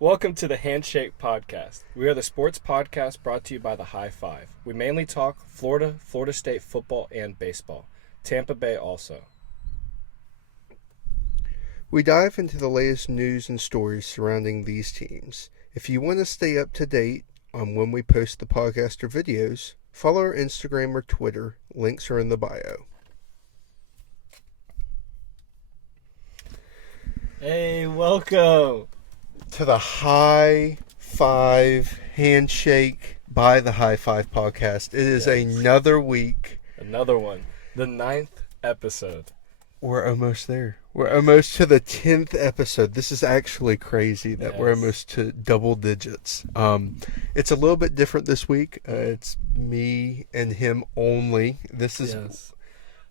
Welcome to the Handshake podcast. We are the sports podcast brought to you by the High Five. We mainly talk Florida, Florida State football, and baseball. Tampa Bay also. We dive into the latest news and stories surrounding these teams. If you want to stay up to date on when we post the podcast or videos, follow our Instagram or Twitter. Links are in the bio. Hey, welcome To the High Five Handshake by the High Five podcast. It is another week. Another one. The 9th episode. We're almost there. We're almost to the 10th episode. This is actually crazy that we're almost to double digits. It's a little bit different this week. It's me and him only. This is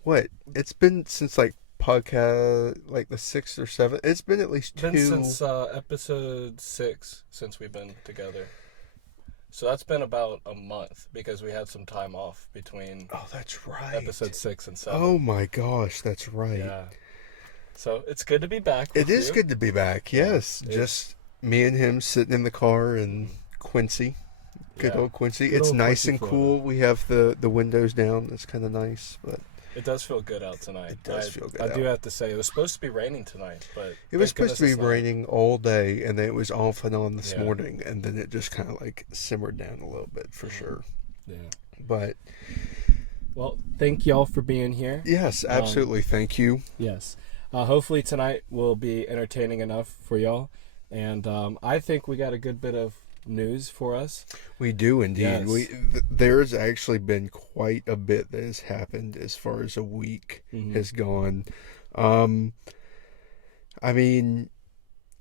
what? It's been since podcast like the 6th or 7th. It's been at least two. Since episode 6 since we've been together. So that's been about a month because we had some time off between that's right. episode 6 and 7. Oh my gosh, that's right. Yeah. So it's good to be back. It is good to be back, yes. Just me and him sitting in the car and Quincy. Good old Quincy. It's nice and cool. We have the windows down. It's kind of nice, but it does feel good out tonight. It does feel good I out. do have to say, it was supposed to be raining tonight, but it was supposed to be raining all day, and then it was off and on this morning, and then it just kind of simmered down a little bit for sure. Yeah. But well, thank y'all for being here. Yes, absolutely. Thank you. Yes. Hopefully tonight will be entertaining enough for y'all, and I think we got a good bit of news for us. We do indeed. Yes. There's actually been quite a bit that has happened as far as a week has gone. I mean,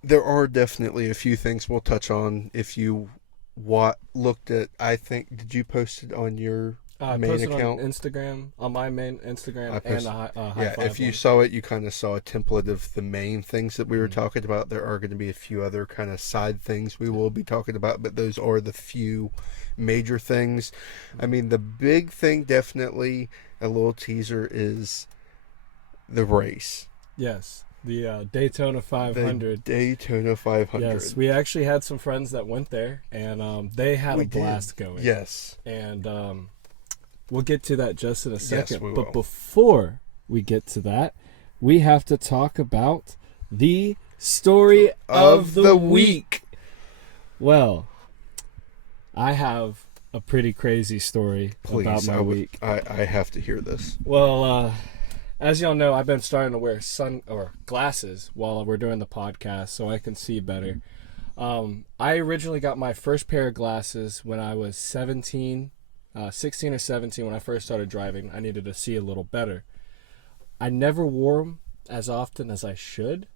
there are definitely a few things we'll touch on. If you looked at, I think, did you post it on your main account? On Instagram, on my main Instagram, and the High Five if you one. saw it, you kind of saw a template of the main things that we were talking about. There are going to be a few other kind of side things we will be talking about, but those are the few major things. I mean, the big thing, definitely a little teaser, is the race. Yes, the Daytona 500. The Daytona 500. Yes, we actually had some friends that went there, and they had a blast going. Yes. And we'll get to that just in a second. Yes, we but will. Before we get to that, we have to talk about the story of the week. Well, I have a pretty crazy story about my week. I have to hear this. Well, as y'all know, I've been starting to wear glasses while we're doing the podcast so I can see better. I originally got my first pair of glasses when I was 16 or 17 when I first started driving. I needed to see a little better. I never wore them as often as I should,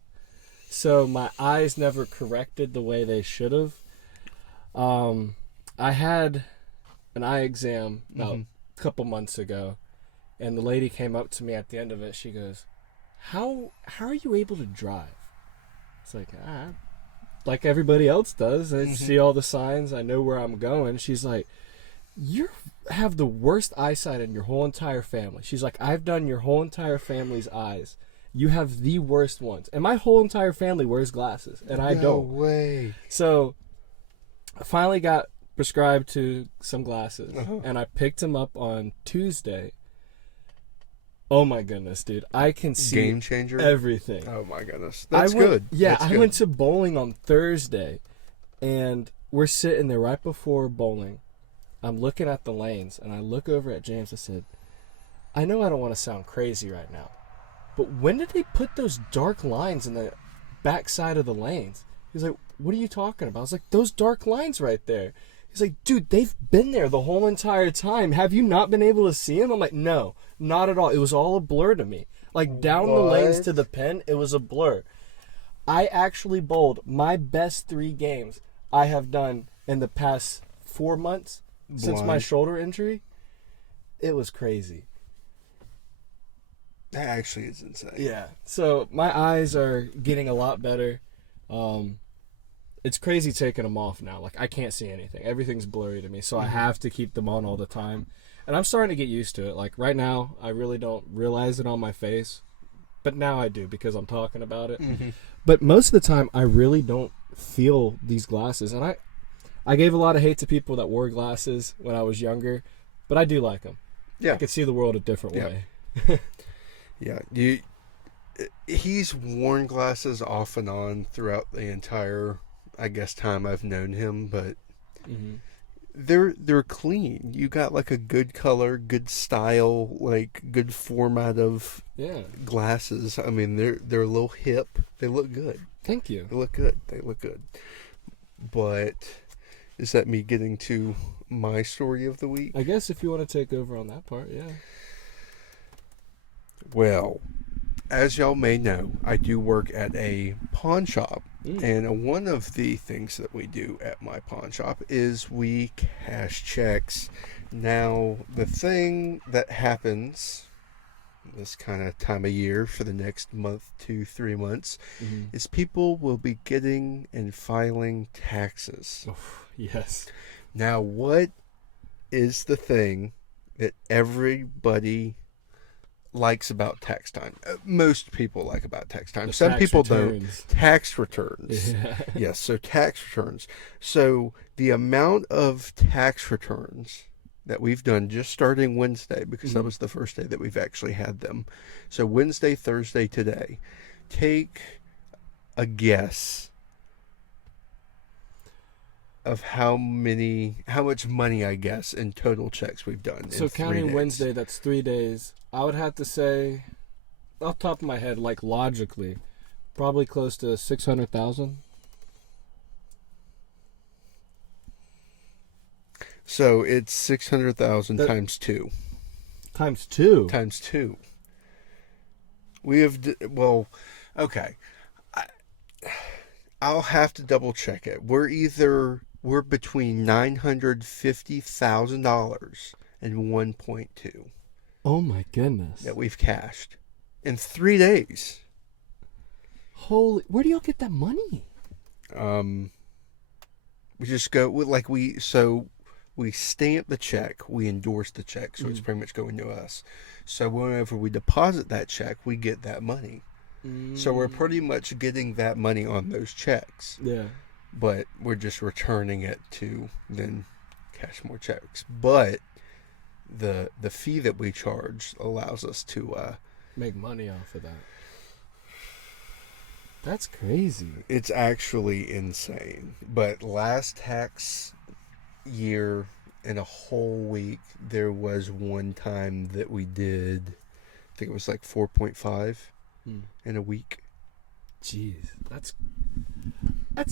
so my eyes never corrected the way they should have. I had an eye exam about a couple months ago, and the lady came up to me at the end of it. She goes, how are you able to drive? It's like everybody else does. I see all the signs. I know where I'm going. She's like, you have the worst eyesight in your whole entire family. She's like, I've done your whole entire family's eyes. You have the worst ones. And my whole entire family wears glasses, and I don't. No way. So I finally got prescribed to some glasses, and I picked them up on Tuesday. Oh my goodness, dude. I can see Game changer? everything. Oh my goodness. That's good. good. Yeah, That's I good. went to bowling on Thursday, and we're sitting there right before bowling. I'm looking at the lanes, and I look over at James. I said, I know I don't want to sound crazy right now, but when did they put those dark lines in the backside of the lanes? He's like, what are you talking about? I was like, those dark lines right there. He's like, dude, they've been there the whole entire time. Have you not been able to see them? I'm like, no, not at all. It was all a blur to me. Like, down the lanes to the pin, it was a blur. I actually bowled my best 3 games I have done in the past 4 months since my shoulder injury. It was crazy. That actually is insane. Yeah. So my eyes are getting a lot better. It's crazy taking them off now. Like, I can't see anything. Everything's blurry to me, so I have to keep them on all the time. And I'm starting to get used to it. Like, right now, I really don't realize it on my face. But now I do because I'm talking about it. But most of the time, I really don't feel these glasses. And I gave a lot of hate to people that wore glasses when I was younger, but I do like them. Yeah. I can see the world a different way. Yeah. He's worn glasses off and on throughout the entire, I guess, time I've known him, but they're clean. You got like a good color, good style, like good format of glasses. I mean, they're a little hip. They look good. Thank you. They look good. But is that me getting to my story of the week? I guess if you want to take over on that part, yeah. Well, as y'all may know, I do work at a pawn shop. And one of the things that we do at my pawn shop is we cash checks. Now, the thing that happens this kind of time of year for the next month to 3 months is people will be getting and filing taxes. Oh, yes. Now, what is the thing that everybody likes about tax time? Most people like about tax time. Some people don't. Tax returns. Yeah. Yes, so tax returns. So the amount of tax returns that we've done just starting Wednesday, because that was the first day that we've actually had them. So Wednesday, Thursday, today. Take a guess of how much money, I guess, in total checks we've done. So counting Wednesday, that's 3 days. I would have to say, off the top of my head, like logically, probably close to 600,000. So it's 600,000 times 2. Times 2? Times 2. We have, well, okay. I'll have to double check it. We're between $950,000 and 1.2. Oh my goodness. That we've cashed in 3 days. Holy, where do y'all get that money? We just go with we stamp the check, we endorse the check, so it's pretty much going to us. So whenever we deposit that check, we get that money. So we're pretty much getting that money on those checks. Yeah. But we're just returning it to then cash more checks. But the fee that we charge allows us to make money off of that. That's crazy. It's actually insane. But last tax year in a whole week, there was one time that we did, I think it was like 4.5 in a week. Jeez, that's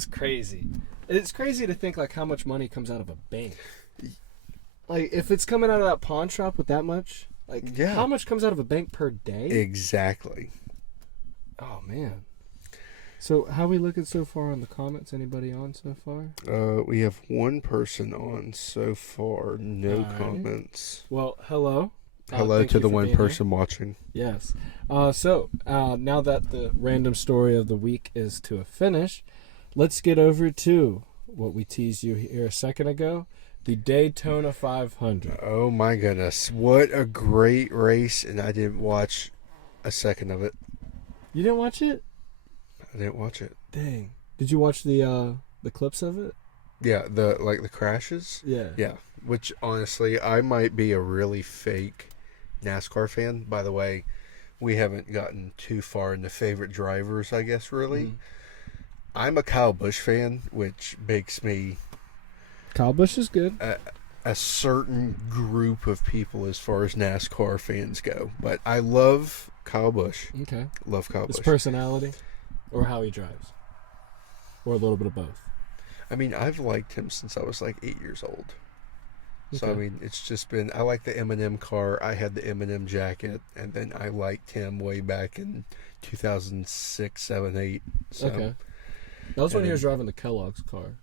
crazy. It's crazy to think like how much money comes out of a bank. Like if it's coming out of that pawn shop with that much, like how much comes out of a bank per day? Exactly. Oh man. So how are we looking so far on the comments? Anybody on so far? We have one person on so far. No comments. Well, hello. Hello to the one person watching. Yes. So now that the random story of the week is to a finish, let's get over to what we teased you here a second ago, the Daytona 500. Oh my goodness. What a great race, and I didn't watch a second of it. You didn't watch it? I didn't watch it. Dang. Did you watch the clips of it? Yeah, the crashes? Yeah. Yeah. Which honestly, I might be a really fake NASCAR fan. By the way, we haven't gotten too far into favorite drivers, I guess, really. I'm a Kyle Busch fan, which makes me Kyle Busch is good. A certain group of people as far as NASCAR fans go. But I love Kyle Busch. Okay. Love Kyle Busch. His personality or how he drives? Or a little bit of both? I mean, I've liked him since I was like 8 years old. Okay. So, I mean, it's just been... I like the M&M car. I had the M&M jacket. And then I liked him way back in 2006, 7, 8. So, okay. That was when he was driving the Kellogg's car.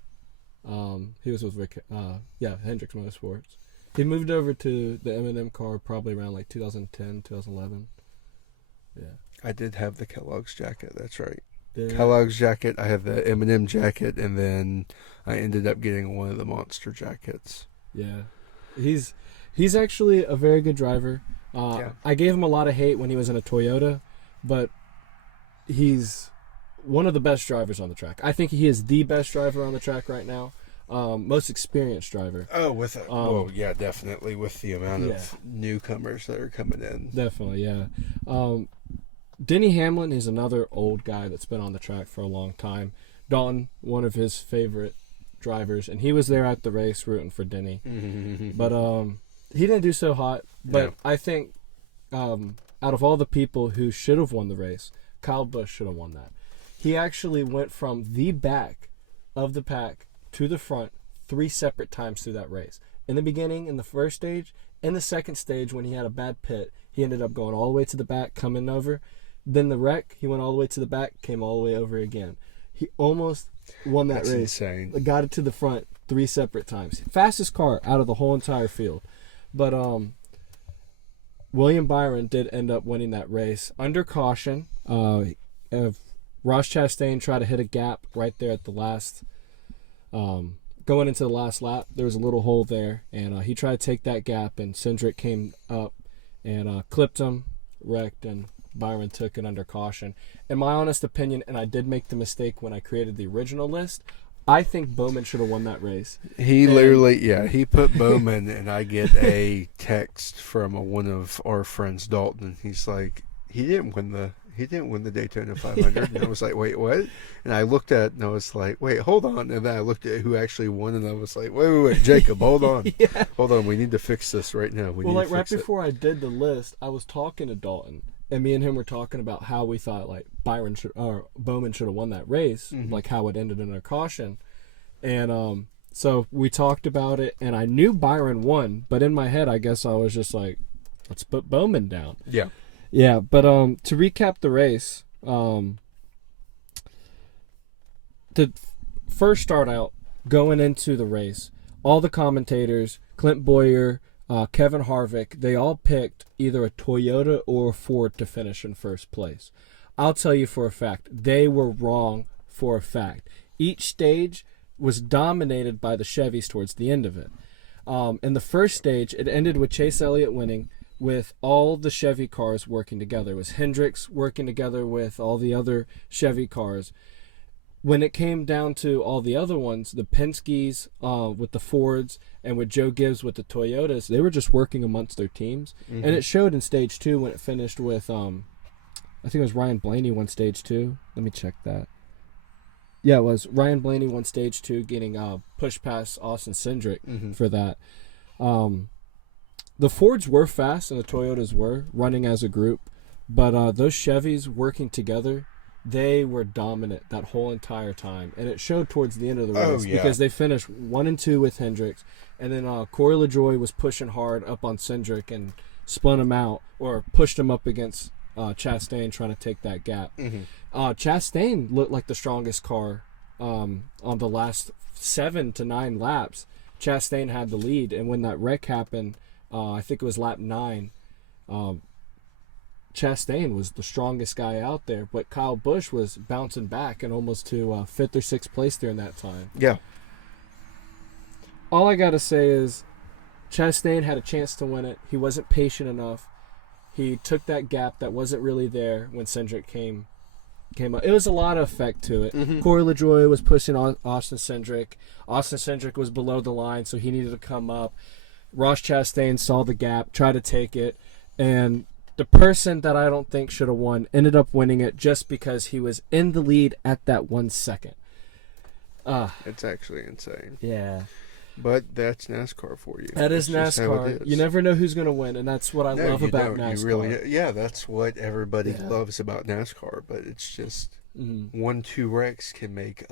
He was with Rick... Hendricks Motorsports. He moved over to the M&M car probably around like 2010, 2011. Yeah. I did have the Kellogg's jacket. That's right. Yeah. Kellogg's jacket. I had the M&M jacket. And then I ended up getting one of the Monster jackets. Yeah. He's actually a very good driver. I gave him a lot of hate when he was in a Toyota, but he's one of the best drivers on the track. I think he is the best driver on the track right now. Most experienced driver. Oh, yeah, definitely with the amount of newcomers that are coming in. Definitely, yeah. Denny Hamlin is another old guy that's been on the track for a long time. Dalton, one of his favorite drivers, and he was there at the race rooting for Denny. But he didn't do so hot. But I think out of all the people who should have won the race, Kyle Busch should have won that. He actually went from the back of the pack to the front 3 separate times through that race. In the beginning, in the first stage, in the second stage when he had a bad pit, he ended up going all the way to the back, coming over. Then the wreck, he went all the way to the back, came all the way over again. He almost won that race. Insane. Got it to the front 3 separate times. Fastest car out of the whole entire field. But William Byron did end up winning that race under caution. Ross Chastain tried to hit a gap right there at the last, going into the last lap. There was a little hole there, and he tried to take that gap, and Cindric came up and clipped him, wrecked, and Byron took it under caution. In my honest opinion, and I did make the mistake when I created the original list, I think Bowman should have won that race. He he put Bowman, and I get a text from one of our friends, Dalton. He's like, he didn't win the Daytona 500. And I was like, wait, what? And I looked at it, and I was like, wait, hold on. And then I looked at who actually won, and I was like, wait, Jacob, hold on. Hold on, we need to fix this right now. Right before I did the list, I was talking to Dalton. And me and him were talking about how we thought like Bowman should have won that race, like how it ended in a caution. And so we talked about it, and I knew Byron won, but in my head, I guess I was just like, let's put Bowman down. Yeah. Yeah, but to recap the race, to first start out, going into the race, all the commentators, Clint Boyer, Kevin Harvick, they all picked either a Toyota or a Ford to finish in first place. I'll tell you for a fact, they were wrong for a fact. Each stage was dominated by the Chevys towards the end of it. In the first stage, it ended with Chase Elliott winning with all the Chevy cars working together. It was Hendricks working together with all the other Chevy cars. When it came down to all the other ones, the Penske's with the Fords and with Joe Gibbs with the Toyotas, they were just working amongst their teams. And it showed in Stage 2 when it finished with, I think it was Ryan Blaney won Stage 2. Let me check that. Yeah, it was. Ryan Blaney won Stage 2, getting pushed past Austin Cindric for that. The Fords were fast and the Toyotas were running as a group, but those Chevys working together, they were dominant that whole entire time, and it showed towards the end of the race because they finished 1 and 2 with Hendricks, and then Corey LaJoie was pushing hard up on Cindric and spun him out or pushed him up against Chastain trying to take that gap. Chastain looked like the strongest car on the last 7 to 9 laps. Chastain had the lead, and when that wreck happened, I think it was lap 9. Chastain was the strongest guy out there, but Kyle Busch was bouncing back and almost to 5th or 6th place during that time. Yeah. All I got to say is Chastain had a chance to win it. He wasn't patient enough. He took that gap that wasn't really there when Cindric came up. It was a lot of effect to it. Corey LaJoie was pushing Austin Cindric. Austin Cindric was below the line, so he needed to come up. Ross Chastain saw the gap, tried to take it, and the person that I don't think should have won ended up winning it just because he was in the lead at that 1 second. It's actually insane. Yeah. But that's NASCAR for you. That is NASCAR. You never know who's going to win, and that's what I love about NASCAR. That's what everybody loves about NASCAR. But it's just 1-2 wrecks can make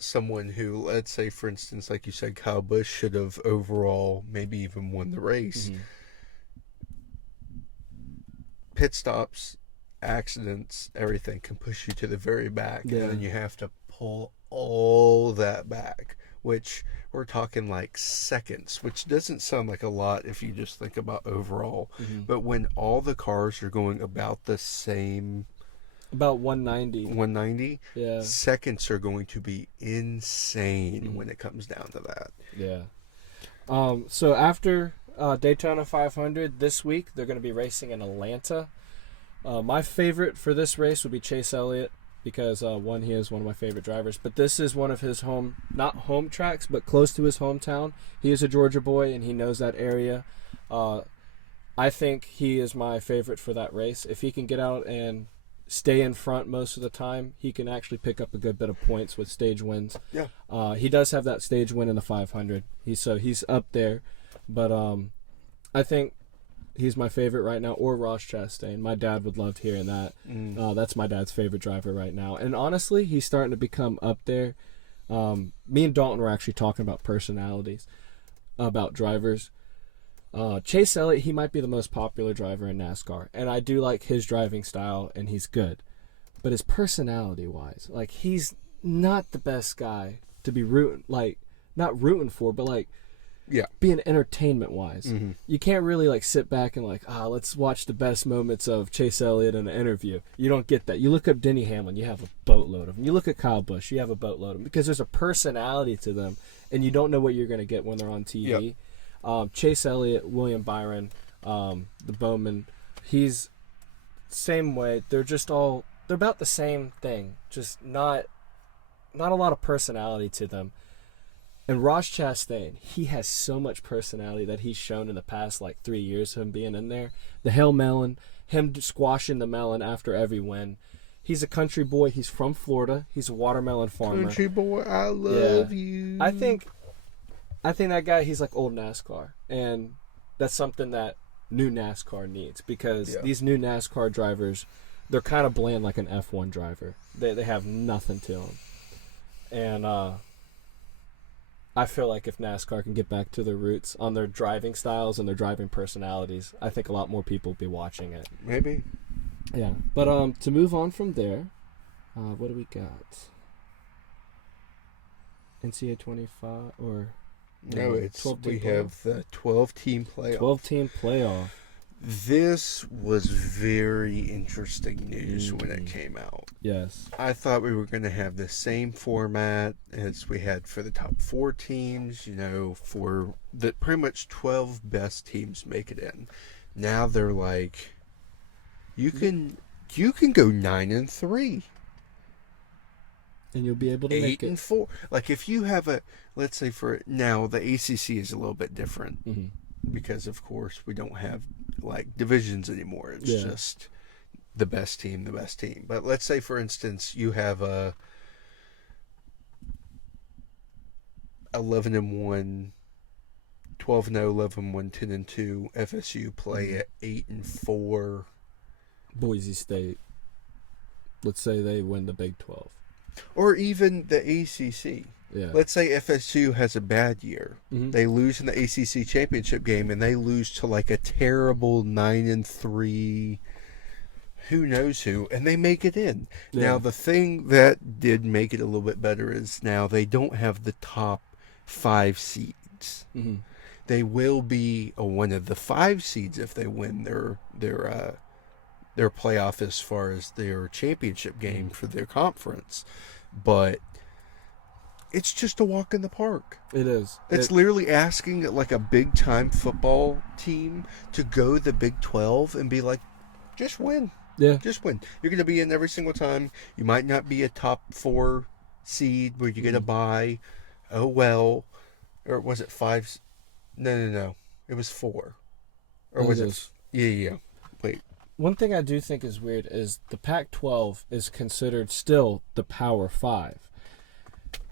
someone who, let's say, for instance, like you said, Kyle Busch should have overall maybe even won the race. Pit stops, accidents, everything can push you to the very back, and then you have to pull all that back, which we're talking like seconds, which doesn't sound like a lot if you just think about overall. But when all the cars are going about the same, about 190, seconds are going to be insane when it comes down to that. So after Daytona 500 this week, they're going to be racing in Atlanta. My favorite for this race would be Chase Elliott. because one, he is one of my favorite drivers, but this is one of his not home tracks, but close to his hometown. He is a Georgia boy, and he knows that area. I think he is my favorite for that race. If he can get out and stay in front most of the time, he can actually pick up a good bit of points with stage wins. Yeah. He does have that stage win in the 500. He's up there, but I think he's my favorite right now, or Ross Chastain. My dad would love hearing that. That's my dad's favorite driver right now. And honestly, he's starting to become up there. Me and Dalton were actually talking about personalities, about drivers. Chase Elliott, he might be the most popular driver in NASCAR, and I do like his driving style, and he's good. But his personality-wise, like, he's not the best guy to be not rooting for, but being entertainment-wise. You can't really sit back and let's watch the best moments of Chase Elliott in an interview. You don't get that. You look up Denny Hamlin, you have a boatload of them. You look at Kyle Busch, you have a boatload of them, because there's a personality to them, and you don't know what you're going to get when they're on TV. Yep. Chase Elliott, William Byron, the Bowman, he's same way. They're about the same thing, just not a lot of personality to them. And Ross Chastain, he has so much personality that he's shown in the past 3 years, him being in there. The Hail Melon, him squashing the melon after every win. He's a country boy. He's from Florida. He's a watermelon farmer. Country boy, I love you. I think that guy, he's like old NASCAR, and that's something that new NASCAR needs, because these new NASCAR drivers, they're kind of bland like an F1 driver. They have nothing to them. And I feel like if NASCAR can get back to their roots on their driving styles and their driving personalities, I think a lot more people will be watching it. Maybe. Yeah. But to move on from there, what do we got? NCAA 25 or... No, we have the 12-team playoff. 12-team playoff. This was very interesting news when it came out. Yes. I thought we were going to have the same format as we had for the top 4 teams, for the pretty much 12 best teams make it in. Now they're like, you can go 9-3. And you'll be able to make it 8-4. If you have let's say for now, the ACC is a little bit different because, of course, we don't have divisions anymore. It's just the best team. But let's say, for instance, you have a 11-1, 12-0, 11-1, 10-2 FSU play at 8-4. Boise State. Let's say they win the Big 12. Or even the ACC. Yeah. Let's say FSU has a bad year. They lose in the ACC championship game, and they lose to a terrible 9-3, who knows who, and they make it in. Yeah. Now, the thing that did make it a little bit better is now they don't have the top 5 seeds. They will be one of the 5 seeds if they win their playoff as far as their championship game for their conference. But it's just a walk in the park. It is. It's literally asking a big-time football team to go the Big 12 and be like, just win. Yeah. Just win. You're going to be in every single time. You might not be a top 4 seed where you get a bye. Oh, well. Or was it 5? No. It was 4. Or was it? Yeah. Wait. One thing I do think is weird is the Pac-12 is considered still the Power 5.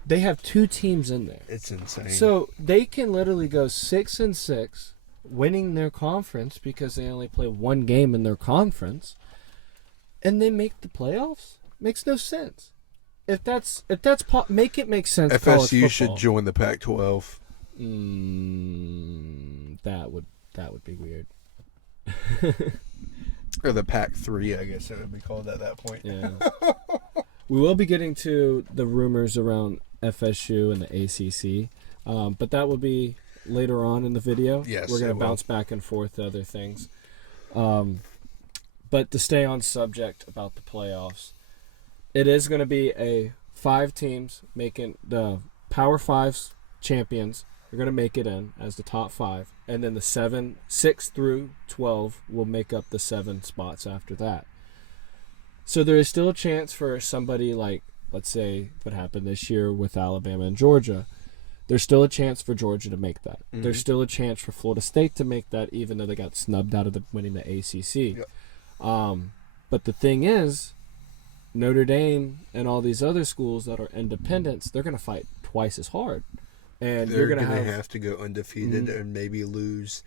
They have 2 teams in there. It's insane. So they can literally go 6-6, winning their conference because they only play 1 game in their conference, and they make the playoffs. Makes no sense. If that's make it make sense. FSU should join the Pac-12. That would be weird. Or the Pac-3, I guess it would be called at that point. Yeah. We will be getting to the rumors around FSU and the ACC, but that will be later on in the video. Yes, we're going to bounce back and forth to other things. But to stay on subject about the playoffs, it is going to be a 5 teams making the Power 5's champions. They're going to make it in as the top 5, and then the 6 through 12 will make up the 7 spots after that. So there is still a chance for somebody like, let's say, what happened this year with Alabama and Georgia. There's still a chance for Georgia to make that. Mm-hmm. There's still a chance for Florida State to make that, even though they got snubbed out of winning the ACC. Yep. But the thing is, Notre Dame and all these other schools that are independents, they're going to fight twice as hard. And they're you're going to have to go undefeated and maybe lose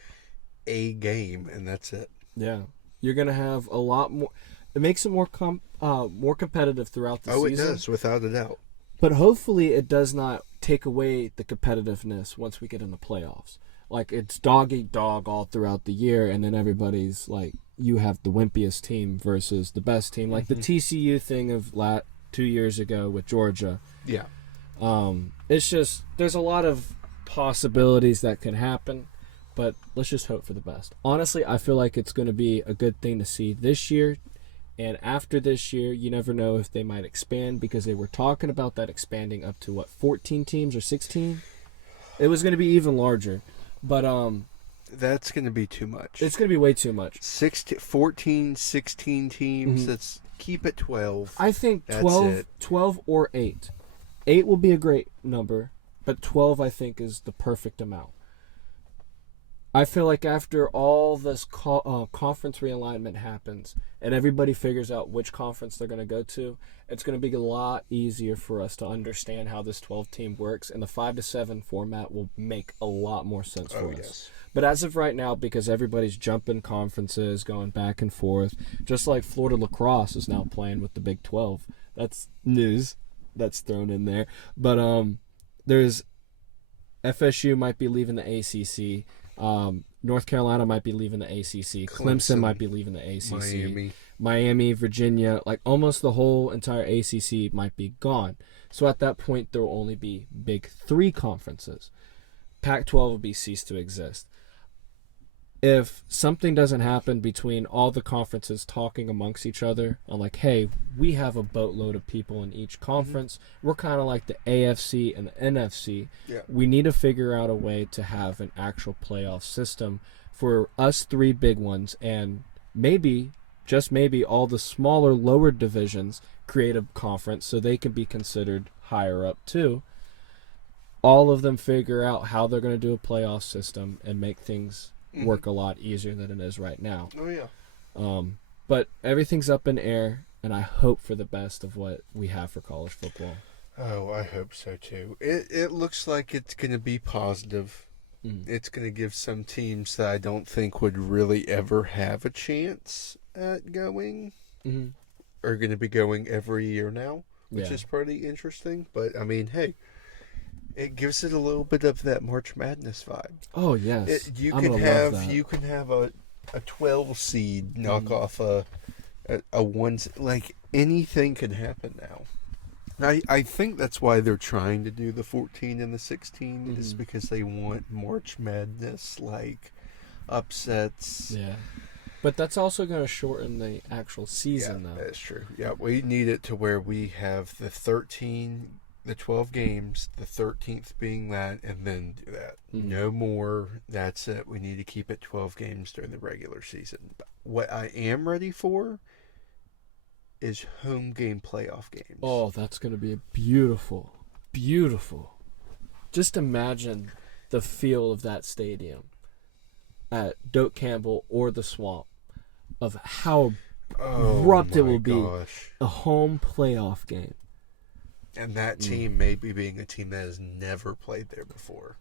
a game, and that's it. Yeah. You're going to have a lot more. It makes it more competitive throughout the season. Oh, it does, without a doubt. But hopefully it does not take away the competitiveness once we get in the playoffs. Like, it's dog eat dog all throughout the year, and then everybody's like, you have the wimpiest team versus the best team. Like the TCU thing of 2 years ago with Georgia. Yeah. It's just, there's a lot of possibilities that can happen, but let's just hope for the best. Honestly, I feel like it's going to be a good thing to see this year. And after this year, you never know if they might expand, because they were talking about that expanding up to, 14 teams or 16? It was going to be even larger. But that's going to be too much. It's going to be way too much. 14, 16 teams, let's keep it 12. I think 12 or 8. 8 will be a great number, but 12 I think is the perfect amount. I feel like after all this conference realignment happens and everybody figures out which conference they're going to go to, it's going to be a lot easier for us to understand how this 12-team works, and the 5-7 format will make a lot more sense for us. Yes. But as of right now, because everybody's jumping conferences, going back and forth, just like Florida lacrosse is now playing with the Big 12. That's news that's thrown in there. But there's FSU might be leaving the ACC. North Carolina might be leaving the ACC. Clemson might be leaving the ACC. Miami, Virginia, like almost the whole entire ACC might be gone. So at that point, there will only be Big 3 conferences. Pac-12 will be ceased to exist. If something doesn't happen between all the conferences talking amongst each other on like, hey, we have a boatload of people in each conference. We're kind of like the AFC and the NFC. Yeah. We need to figure out a way to have an actual playoff system for us 3 big ones, and maybe, just maybe, all the smaller, lower divisions create a conference so they can be considered higher up too. All of them figure out how they're going to do a playoff system and make things work a lot easier than it is right now. Oh, yeah. But everything's up in air, and I hope for the best of what we have for college football. Oh, I hope so, too. It looks like it's going to be positive. It's going to give some teams that I don't think would really ever have a chance at going are going to be going every year now, which is pretty interesting. But, I mean, hey, it gives it a little bit of that March Madness vibe. Oh, yes. You can have a 12 seed knock off a 1, like anything can happen now. I think that's why they're trying to do the 14 and the 16 is because they want March Madness, like upsets. Yeah. But that's also going to shorten the actual season, though. That's true. Yeah, we need it to where we have the 12 games, the 13th being that, and then do that. No more. That's it. We need to keep it 12 games during the regular season. But what I am ready for is home game playoff games. Oh, that's going to be beautiful. Beautiful. Just imagine the feel of that stadium at Doak Campbell or the Swamp, of how abrupt it will be. A home playoff game. And that team maybe being a team that has never played there before.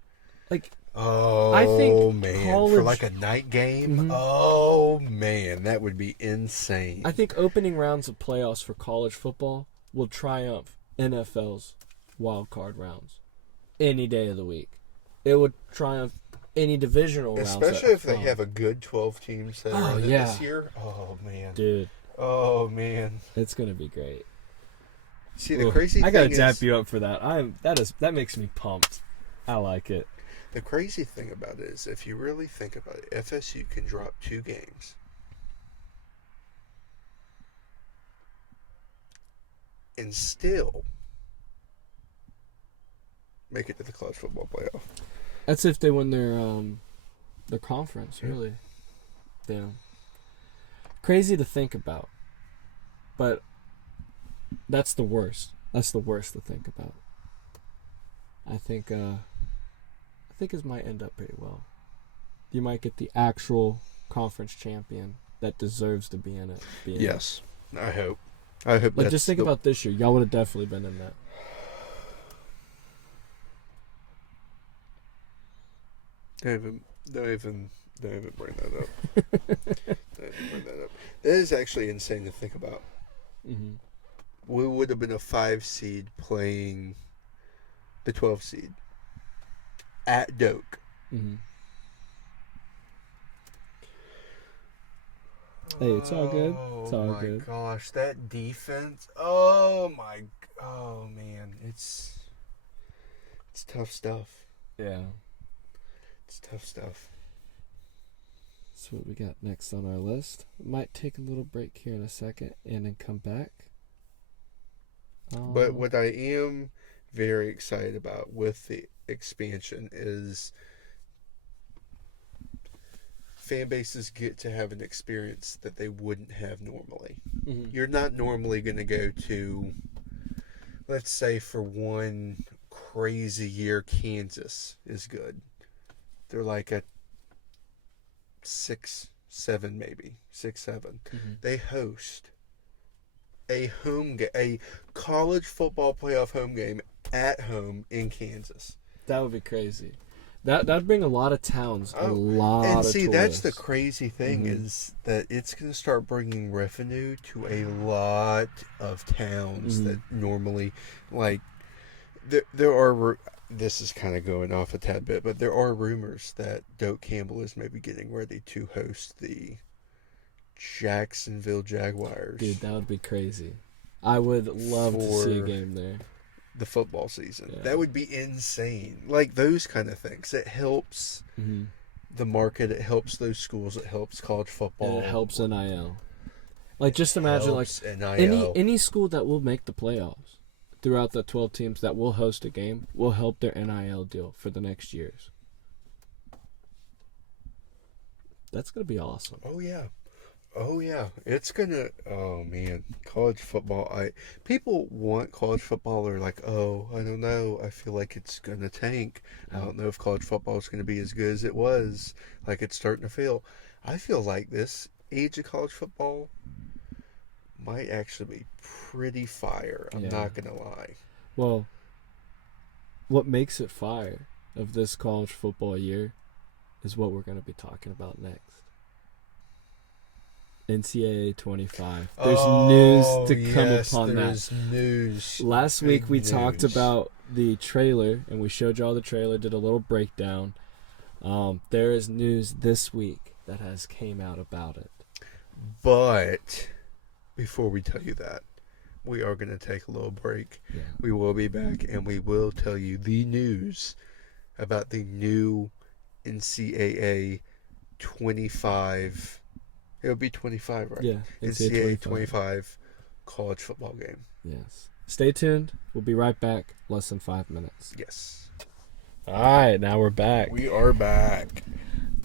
Like, I think man, for like a night game, oh man, that would be insane. I think opening rounds of playoffs for college football will triumph NFL's wild card rounds any day of the week. It would triumph any divisional rounds. Especially if they have a good 12 teams that are in this year. Oh man. Dude. Oh man. It's gonna be great. See, the crazy thing I gotta tap you up for that. That makes me pumped. I like it. The crazy thing about it is, if you really think about it, FSU can drop 2 games and still make it to the college football playoff. That's if they win their conference, really. Yeah. Crazy to think about. But That's the worst. That's the worst to think about. I think it might end up pretty well. You might get the actual conference champion that deserves to be in it. Yes, I hope. I hope. Like, just think about this year. Y'all would have definitely been in that. Don't even bring that up. Don't even bring that up. That is actually insane to think about. Mm-hmm. We would have been a 5 seed playing the 12 seed at Doak. Mm-hmm. Hey, it's all good. It's all good. Oh my gosh, that defense! Oh man, it's tough stuff. Yeah. It's tough stuff. That's what we got next on our list. Might take a little break here in a second and then come back. But what I am very excited about with the expansion is fan bases get to have an experience that they wouldn't have normally. Mm-hmm. You're not normally going to go to, let's say for one crazy year, Kansas is good. They're like at 6-7 maybe, 6-7. Mm-hmm. They host a college football playoff home game at home in Kansas. That would be crazy. That'd bring a lot of towns, a lot and of see, tourists. that's the crazy thing Mm-hmm. is that it's going to start bringing revenue to a lot of towns Mm-hmm. that normally, like, there are. This is kind of going off a tad bit, but there are rumors that Doak Campbell is maybe getting ready to host the Jacksonville Jaguars. Dude, that would be crazy. I would love to see a For game there. the football season. Yeah. That would be insane. Like those kind of things. It helps Mm-hmm. the market. It helps those schools. It helps college football. And it helps NIL. Like, just imagine, Helps like, NIL. any school that will make the playoffs throughout the 12 teams that will host a game will help their NIL deal for the next years. That's going to be awesome. Oh yeah, it's gonna. Oh man, college football. People want college football. They're like, oh, I don't know. I feel like it's gonna tank. I don't know if college football is gonna be as good as it was. Like it's starting to feel. I feel like this age of college football might actually be pretty fire. I'm not gonna lie. Well, what makes it fire of this college football year is what we're going to be talking about next. NCAA 25. There's news to come upon that. There's news. Last week we Big talked news. about the trailer, and we showed you all the trailer, did a little breakdown. There is news this week that has came out about it. But before we tell you that, we are going to take a little break. Yeah. We will be back, and we will tell you the news about the new NCAA 25. It would be 25, right? Yeah, NCAA 25 college football game. Yes. Stay tuned. We'll be right back. Less than 5 minutes. Yes. All right, now we're back. We are back.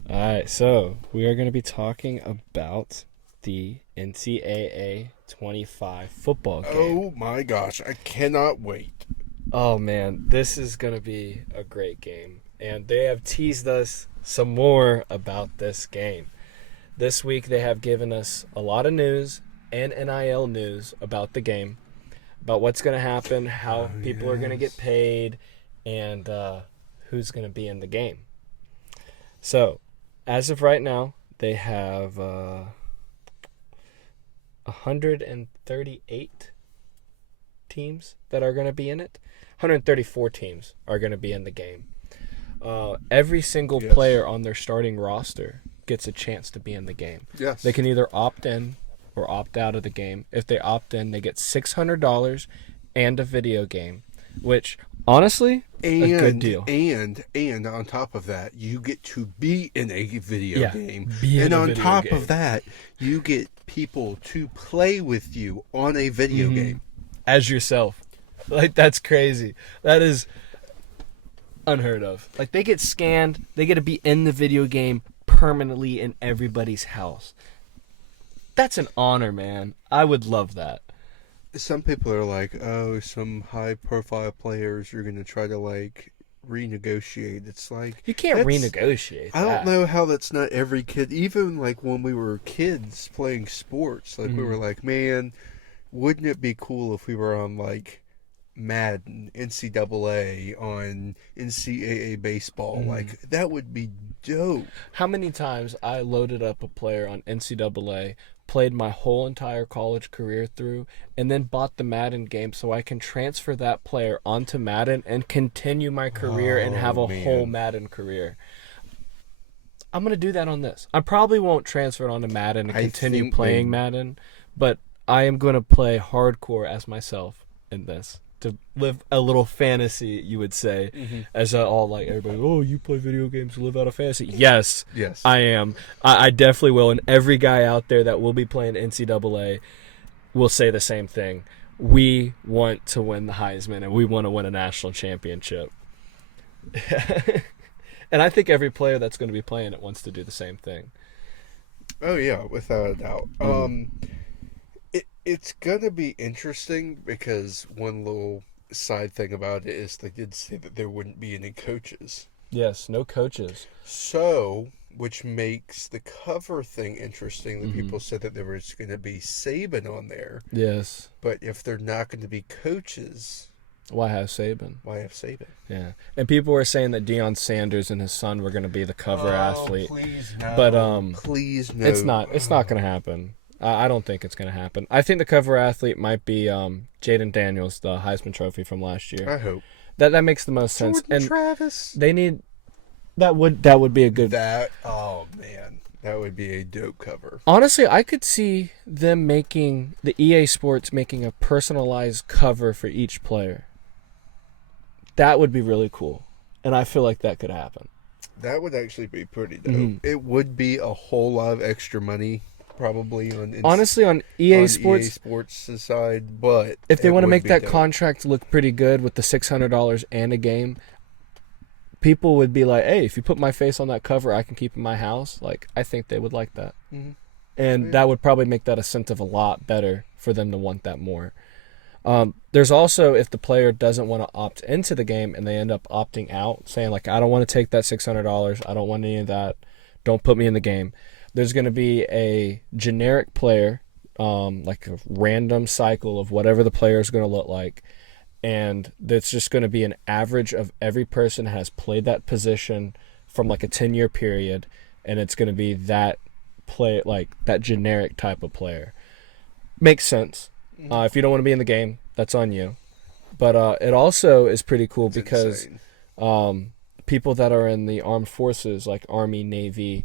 All right, so we are going to be talking about the NCAA 25 football game. Oh my gosh, I cannot wait. Oh man, this is going to be a great game. And they have teased us some more about this game. This week they have given us a lot of news and NIL news about the game, about what's going to happen, how people are going to get paid, and who's going to be in the game. So, as of right now, they have 138 teams that are going to be in it. 134 teams are going to be in the game. Every single player on their starting roster gets a chance to be in the game. Yes. They can either opt in or opt out of the game. If they opt in, they get $600 and a video game, which honestly, a good deal. And on top of that, you get to be in a video game. be in And a on video top game. of that, you get people to play with you on a video game. As yourself. Like, that's crazy. That is unheard of. Like, they get scanned. They get to be in the video game permanently in everybody's house. That's an honor, man. I would love that. some people are like, oh, some high-profile players are going to try to like renegotiate. It's like You can't that's renegotiate I don't that. know how that's not every kid. Even like when we were kids playing sports, like we were like, man, wouldn't it be cool if we were on like Madden, NCAA, on NCAA baseball? Like that would be dope. How many times I loaded up a player on NCAA, played my whole entire college career through, and then bought the Madden game so I can transfer that player onto Madden and continue my career and have a whole Madden career. I'm going to do that on this. I probably won't transfer it onto Madden and continue playing Madden, but I am going to play hardcore as myself in this. To live a little fantasy, you would say, as all like everybody. Oh, you play video games to live out a fantasy? Yes, I am. I definitely will. And every guy out there that will be playing NCAA will say the same thing. We want to win the Heisman, and we want to win a national championship. And I think every player that's going to be playing it wants to do the same thing. Oh yeah, without a doubt. It's gonna be interesting because one little side thing about it is they did say that there wouldn't be any coaches. Yes, no coaches. So, which makes the cover thing interesting. The people said that there was going to be Saban on there. Yes. But if they're not going to be coaches, why have Saban? Why have Saban? Yeah. And people were saying that Deion Sanders and his son were going to be the cover athlete. Please no. But please no. It's not going to happen. I don't think it's going to happen. I think the cover athlete might be Jaden Daniels, the Heisman Trophy from last year. I hope. That makes the most sense. And Travis. They need that would be a good oh man. That would be a dope cover. Honestly, I could see them making the EA Sports making a personalized cover for each player. That would be really cool. And I feel like that could happen. That would actually be pretty dope. It would be a whole lot of extra money probably on EA Sports side, but if they want to make that contract look pretty good with the $600 and a game, people would be like, hey, if you put my face on that cover, I can keep it in my house. Like, I think they would like that. And that would probably make that incentive a lot better for them to want that more. There's also, if the player doesn't want to opt into the game and they end up opting out, saying, like, I don't want to take that $600, I don't want any of that, don't put me in the game. There's going to be a generic player, like a random cycle of whatever the player is going to look like. And that's just going to be an average of every person has played that position from like a 10-year period. And it's going to be that play, like that generic type of player. Makes sense. If you don't want to be in the game, that's on you. But it also is pretty cool because people that are in the armed forces, like Army, Navy,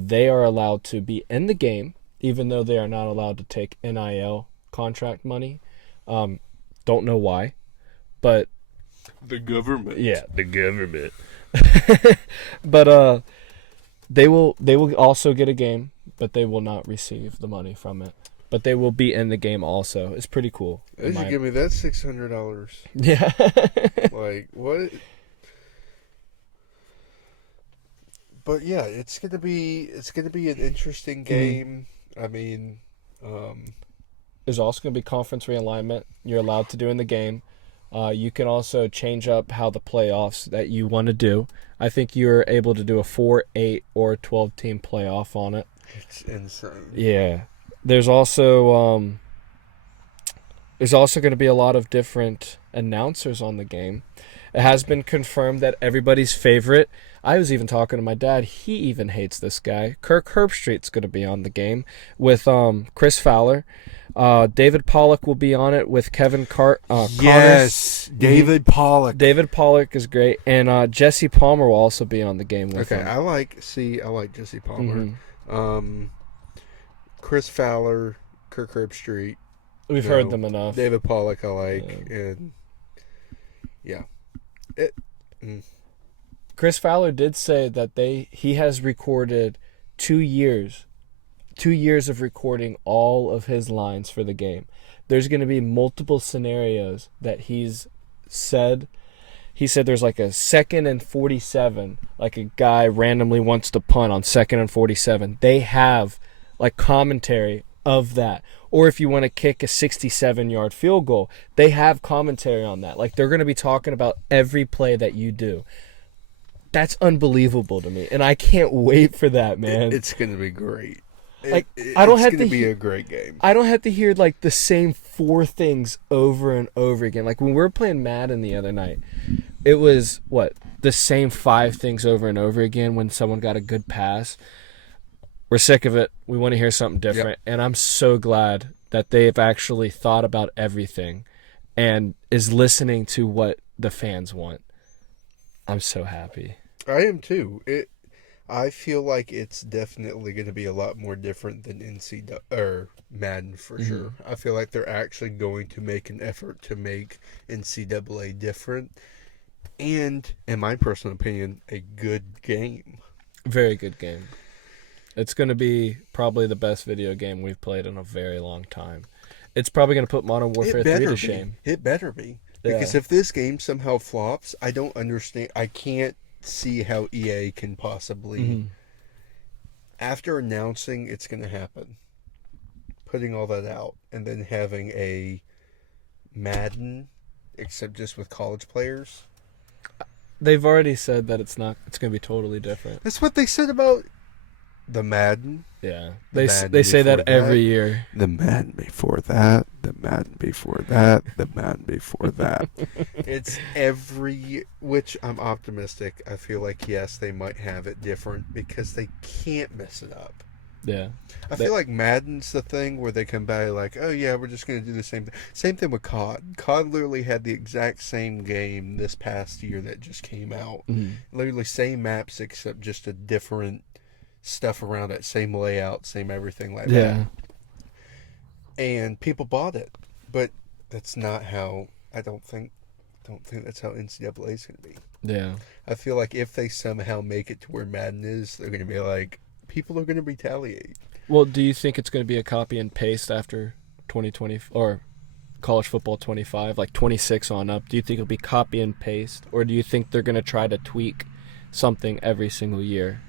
they are allowed to be in the game, even though they are not allowed to take NIL contract money. Don't know why, but the government. Yeah, the government. But they will also get a game, but they will not receive the money from it. But they will be in the game also. It's pretty cool. They should give me that $600. Yeah. Like what? But yeah, it's gonna be an interesting game. I mean, there's also gonna be conference realignment. You're allowed to do in the game. You can also change up how the playoffs that you want to do. I think you're able to do a 4, 8, or 12 team playoff on it. It's insane. Yeah. There's also going to be a lot of different announcers on the game. It has been confirmed that everybody's favorite, I was even talking to my dad, he even hates this guy, Kirk Herbstreit's going to be on the game with Chris Fowler. David Pollock will be on it with Kevin Yes, David Pollock. David Pollock is great. And Jesse Palmer will also be on the game with him. I like Jesse Palmer. Chris Fowler, Kirk Herbstreit. We've heard them enough. David Pollock I like. And yeah. Chris Fowler did say that he has recorded 2 years. 2 years of recording all of his lines for the game. There's going to be multiple scenarios that he's said. He said there's like a 2nd and 47, like a guy randomly wants to punt on 2nd and 47. They have like commentary of that. Or if you want to kick a 67-yard field goal, they have commentary on that. Like, they're going to be talking about every play that you do. That's unbelievable to me, and I can't wait for that, man. It's going to be great. Like, I don't have to be a great game. I don't have to hear like the same 4 things over and over again. Like when we were playing Madden the other night, it was the same 5 things over and over again when someone got a good pass. We're sick of it. We want to hear something different. Yep. And I'm so glad that they've actually thought about everything and is listening to what the fans want. I'm so happy. I am too. I feel like it's definitely going to be a lot more different than Madden for sure. I feel like they're actually going to make an effort to make NCAA different and, in my personal opinion, a good game. Very good game. It's going to be probably the best video game we've played in a very long time. It's probably going to put Modern Warfare 3 to shame. It better be. Because if this game somehow flops, I don't understand. I can't see how EA can possibly, after announcing it's going to happen, putting all that out, and then having a Madden, except just with college players. They've already said that it's going to be totally different. That's what they said about the Madden. Yeah. They say that every year. The Madden before that, the Madden before that, the Madden before that. It's which I'm optimistic. I feel like, yes, they might have it different because they can't mess it up. Yeah. I feel like Madden's the thing where they come back like, oh yeah, we're just going to do the same thing. Same thing with COD. COD literally had the exact same game this past year that just came out. Literally same maps except just a different stuff around it, same layout, same everything like that. And people bought it, but that's not how. I don't think that's how NCAA is going to be. Yeah, I feel like if they somehow make it to where Madden is, they're going to be like, people are going to retaliate. Well, do you think it's going to be a copy and paste after 2020 or college football 25, like 26 on up? Do you think it'll be copy and paste, or do you think they're going to try to tweak something every single year?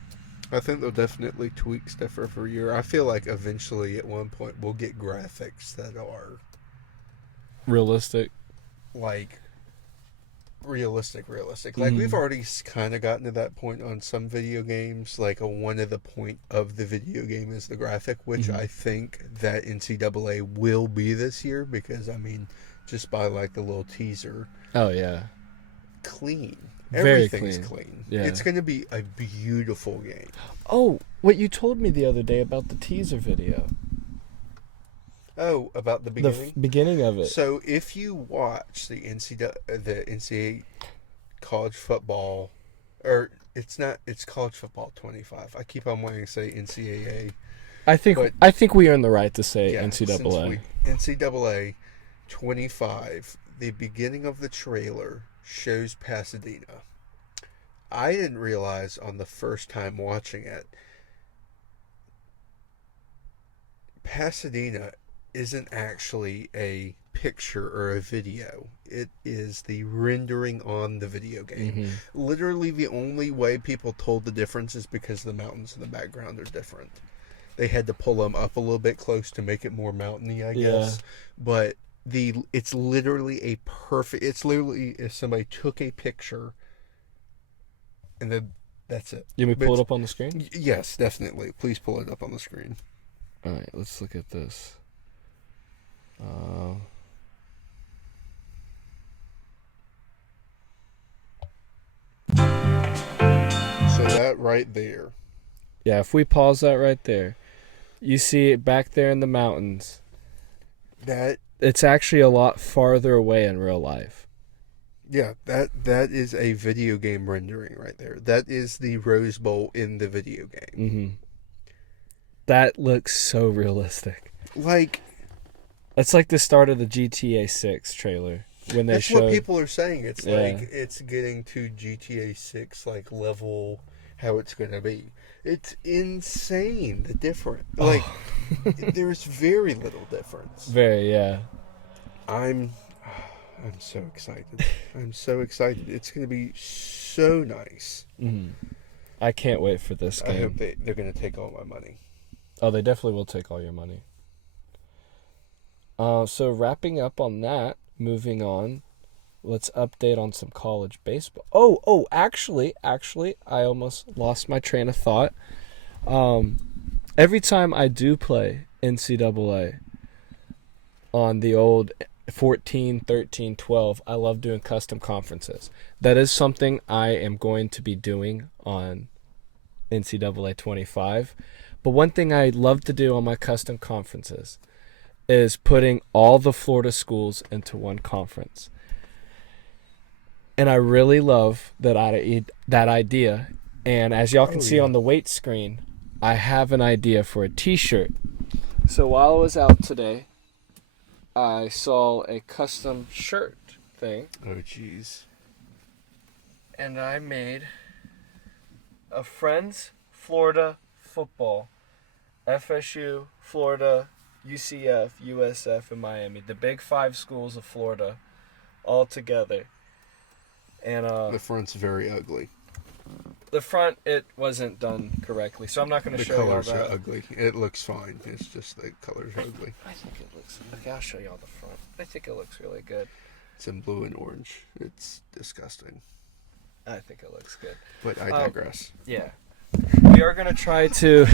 I think they'll definitely tweak stuff every year. I feel like eventually at one point we'll get graphics that are realistic. Like realistic. Like we've already kind of gotten to that point on some video games. Like one of the point of the video game is the graphic, which I think that NCAA will be this year because, I mean, just by like the little teaser. Oh, yeah. Clean. Very Everything's clean. Yeah. It's going to be a beautiful game. Oh, what you told me the other day about the teaser video. Oh, about the beginning? The beginning of it. So if you watch the NCAA college football, or it's college football 25. I keep on wanting to say NCAA. I think we earn the right to say NCAA. NCAA 25, the beginning of the trailer shows Pasadena. I didn't realize on the first time watching it, Pasadena isn't actually a picture or a video. It is the rendering on the video game. Literally the only way people told the difference is because the mountains in the background are different. They had to pull them up a little bit close to make it more mountainy, I guess. But it's literally it's literally if somebody took a picture and then that's it. You want me to pull it up on the screen? Yes, definitely. Please pull it up on the screen. All right, let's look at this. So that right there. Yeah, if we pause that right there, you see it back there in the mountains. It's actually a lot farther away in real life. Yeah, that is a video game rendering right there. That is the Rose Bowl in the video game. That looks so realistic. Like, it's like the start of the GTA 6 trailer when they showed. That's what people are saying. It's like it's getting to GTA 6 like level how it's going to be. It's insane the difference. Like there's very little difference. Very, yeah. I'm so excited. I'm so excited. It's going to be so nice. I can't wait for this game. I hope they're going to take all my money. Oh, they definitely will take all your money. So wrapping up on that, moving on. Let's update on some college baseball. Actually, I almost lost my train of thought. Every time I do play NCAA on the old 14, 13, 12, I love doing custom conferences. That is something I am going to be doing on NCAA 25. But one thing I love to do on my custom conferences is putting all the Florida schools into one conference. And I really love that idea. And as y'all can see on the weight screen, I have an idea for a t-shirt. So while I was out today, I saw a custom shirt thing. Oh, jeez. And I made a Friends Florida football. FSU, Florida, UCF, USF, and Miami. The big 5 schools of Florida all together. And the front's very ugly. The front, it wasn't done correctly, so I'm not going to show you all that. The colors are ugly. It looks fine. It's just the colors are ugly. I think it looks... Okay, I'll show you all the front. I think it looks really good. It's in blue and orange. It's disgusting. I think it looks good. But I digress. Yeah. We are going to try to...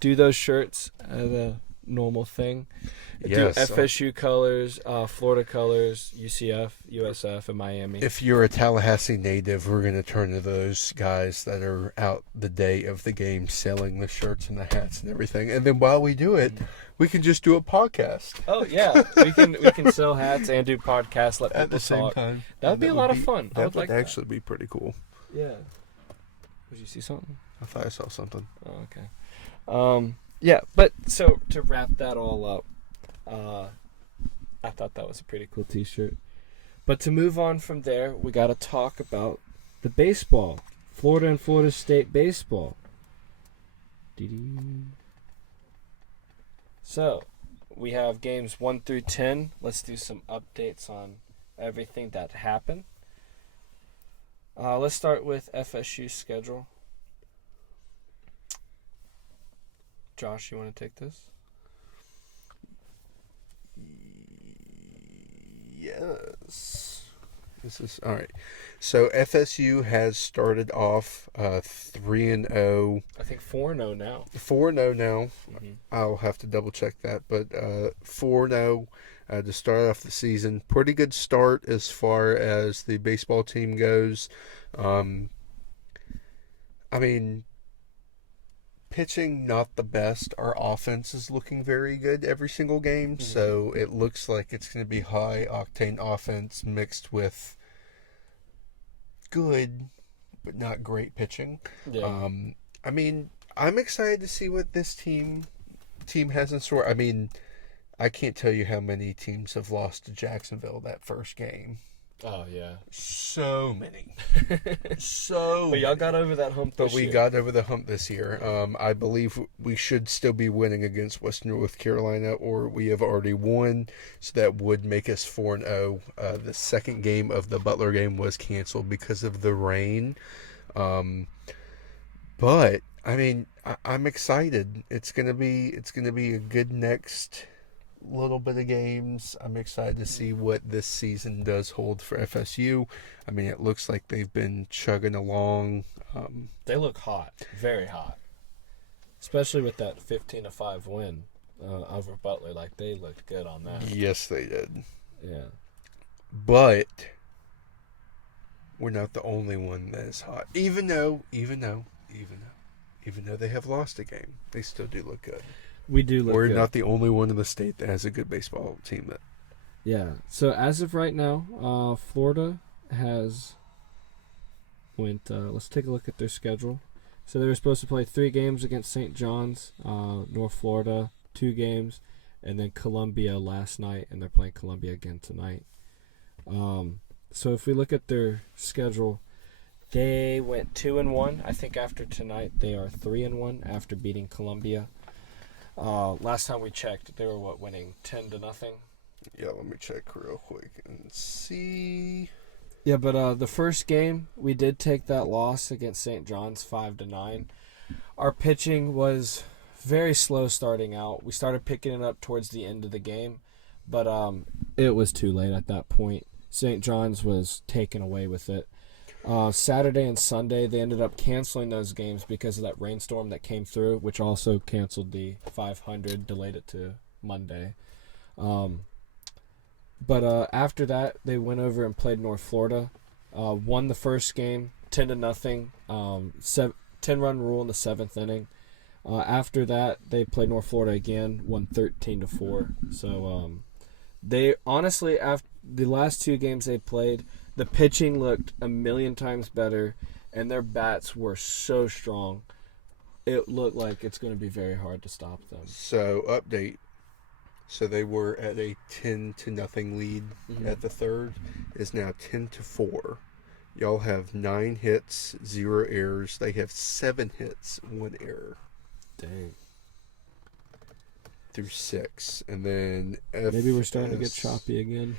do those shirts as a normal thing. Yes, do FSU colors, Florida colors, UCF, USF, and Miami. If you're a Tallahassee native, we're going to turn to those guys that are out the day of the game selling the shirts and the hats and everything. And then while we do it, we can just do a podcast. Oh, yeah. We can sell hats and do podcasts, let people at the same talk. time. That would be a lot of fun. I would like that. Actually be pretty cool. Yeah. Did you see something? I thought I saw something. Oh, okay. Yeah, but so to wrap that all up, I thought that was a pretty cool t-shirt. But to move on from there, we got to talk about the baseball. Florida and Florida State baseball. So, we have games 1 through 10. Let's do some updates on everything that happened. Let's start with FSU's schedule. Josh, you want to take this? Yes. This is all right. So FSU has started off 3-0. I think 4-0 now. 4-0 now. Mm-hmm. I'll have to double check that, but 4-0 to start off the season. Pretty good start as far as the baseball team goes. I mean, pitching not the best. Our offense is looking very good every single game, so it looks like it's going to be high octane offense mixed with good but not great pitching. Yeah. I mean, I'm excited to see what this team has in store. I mean, I can't tell you how many teams have lost to Jacksonville that first game. Oh, yeah. So many. But y'all got over that hump this year. But we got over the hump this year. I believe we should still be winning against Western North Carolina, or we have already won, so that would make us 4-0. The second game of the Butler game was canceled because of the rain. But, I mean, I'm excited. It's gonna be a good next little bit of games. I'm excited to see what this season does hold for FSU. I mean, it looks like they've been chugging along. They look hot, very hot, especially with that 15-5 win over Butler. Like, they looked good on that. Yes, they did. Yeah, but we're not the only one that is hot. Even though they have lost a game, they still do look good. We do look We're good. not the only one in the state that has a good baseball team. Yeah. So as of right now, Florida has went. Let's take a look at their schedule. So they were supposed to play 3 games against St. John's, North Florida, 2 games, and then Columbia last night, and they're playing Columbia again tonight. So if we look at their schedule, they went 2-1. I think after tonight they are 3-1 after beating Columbia. Last time we checked, they were winning 10-0. Yeah, let me check real quick and see. Yeah, but the first game we did take that loss against St. John's 5-9. Our pitching was very slow starting out. We started picking it up towards the end of the game, but it was too late at that point. St. John's was taken away with it. Saturday and Sunday, they ended up canceling those games because of that rainstorm that came through, which also canceled the 500, delayed it to Monday. But after that, they went over and played North Florida, won the first game 10-0, 10-run rule in the 7th inning. After that, they played North Florida again, won 13-4. So they honestly, after the last 2 games they played, the pitching looked a million times better, and their bats were so strong. It looked like it's going to be very hard to stop them. So, update. So they were at a 10-0 lead at the third. It's now 10-4. Y'all have 9 hits, 0 errors. They have 7 hits, 1 error. Dang. Through 6. And then maybe we're starting to get choppy again.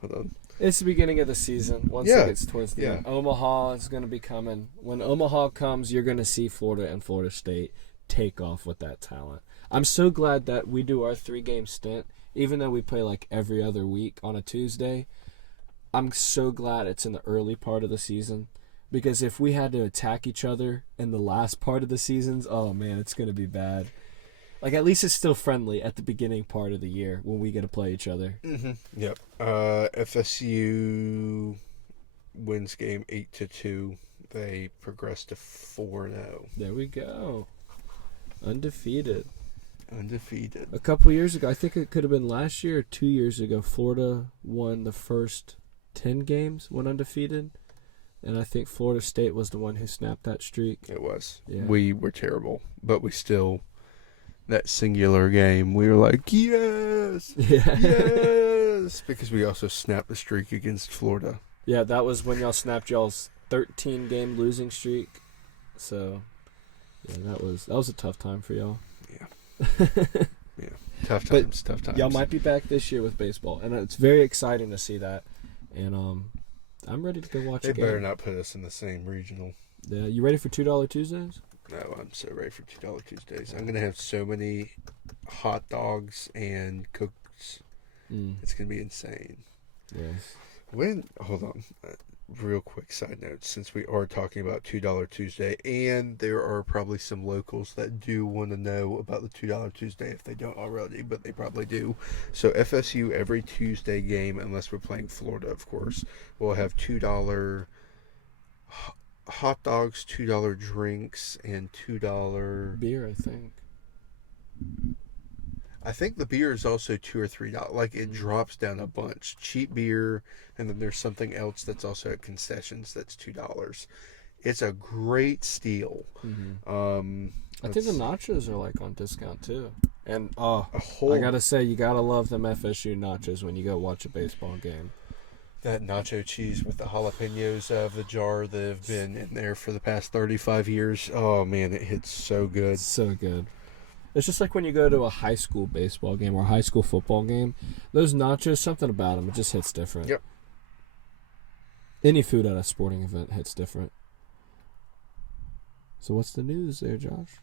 Hold on. It's the beginning of the season. Once it gets towards the end. Omaha is going to be coming. When Omaha comes, you're going to see Florida and Florida State take off with that talent. I'm so glad that we do our 3-game stint, even though we play like every other week on a Tuesday. I'm so glad it's in the early part of the season, because if we had to attack each other in the last part of the seasons, oh man, it's going to be bad. Like, at least it's still friendly at the beginning part of the year when we get to play each other. Mm-hmm. Yep. FSU wins game 8-2. They progress to 4-0. There we go. Undefeated. A couple years ago, I think it could have been last year or 2 years ago, Florida won the first 10 games, went undefeated. And I think Florida State was the one who snapped that streak. It was. Yeah. We were terrible, but we still... That singular game, we were like, yes, yes, because we also snapped the streak against Florida. Yeah, that was when y'all snapped y'all's 13-game losing streak. So, yeah, that was a tough time for y'all. Yeah, yeah, tough times. Y'all might be back this year with baseball, and it's very exciting to see that. And I'm ready to go watch a game. They better not put us in the same regional. Yeah, you ready for $2 Tuesdays? No, I'm so ready for $2 Tuesdays. I'm gonna have so many hot dogs and cookies. It's gonna be insane. Yes. Hold on, real quick side note. Since we are talking about $2 Tuesday, and there are probably some locals that do want to know about the $2 Tuesday if they don't already, but they probably do. So FSU every Tuesday game, unless we're playing Florida, of course, will have $2 hot dogs, $2 drinks, and $2 beer, I think. I think the beer is also $2 or $3. Like, it drops down a bunch. Cheap beer, and then there's something else that's also at concessions that's $2. It's a great steal. Mm-hmm. I think the nachos are like on discount too. And I gotta say, you gotta love them FSU nachos when you go watch a baseball game. That nacho cheese with the jalapenos out of the jar that have been in there for the past 35 years. Oh, man, it hits so good. So good. It's just like when you go to a high school baseball game or a high school football game. Those nachos, something about them, it just hits different. Yep. Any food at a sporting event hits different. So what's the news there, Josh?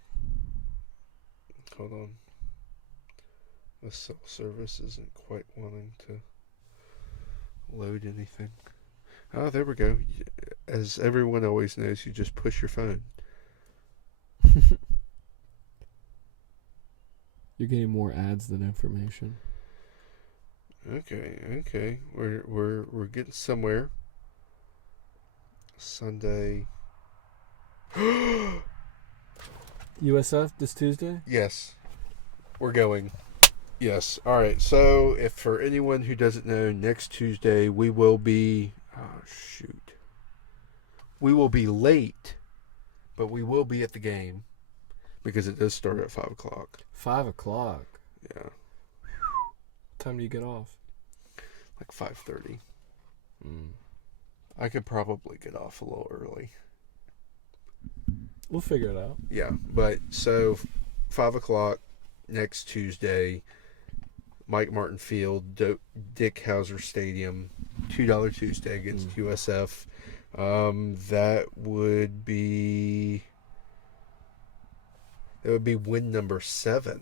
Hold on. The cell service isn't quite wanting to load anything. Oh, there we go. As everyone always knows, you just push your phone. You're getting more ads than information. Okay. We're getting somewhere. Sunday. USF this Tuesday? Yes. We're going. Yes. All right. So, if for anyone who doesn't know, next Tuesday we will be... Oh, shoot. We will be late, but we will be at the game because it does start at 5 o'clock. 5 o'clock? Yeah. What time do you get off? Like 5:30. I could probably get off a little early. We'll figure it out. Yeah. But, so, 5 o'clock next Tuesday... Mike Martin Field, Dick Hauser Stadium, $2 Tuesday against USF. That would be That would be win number 7.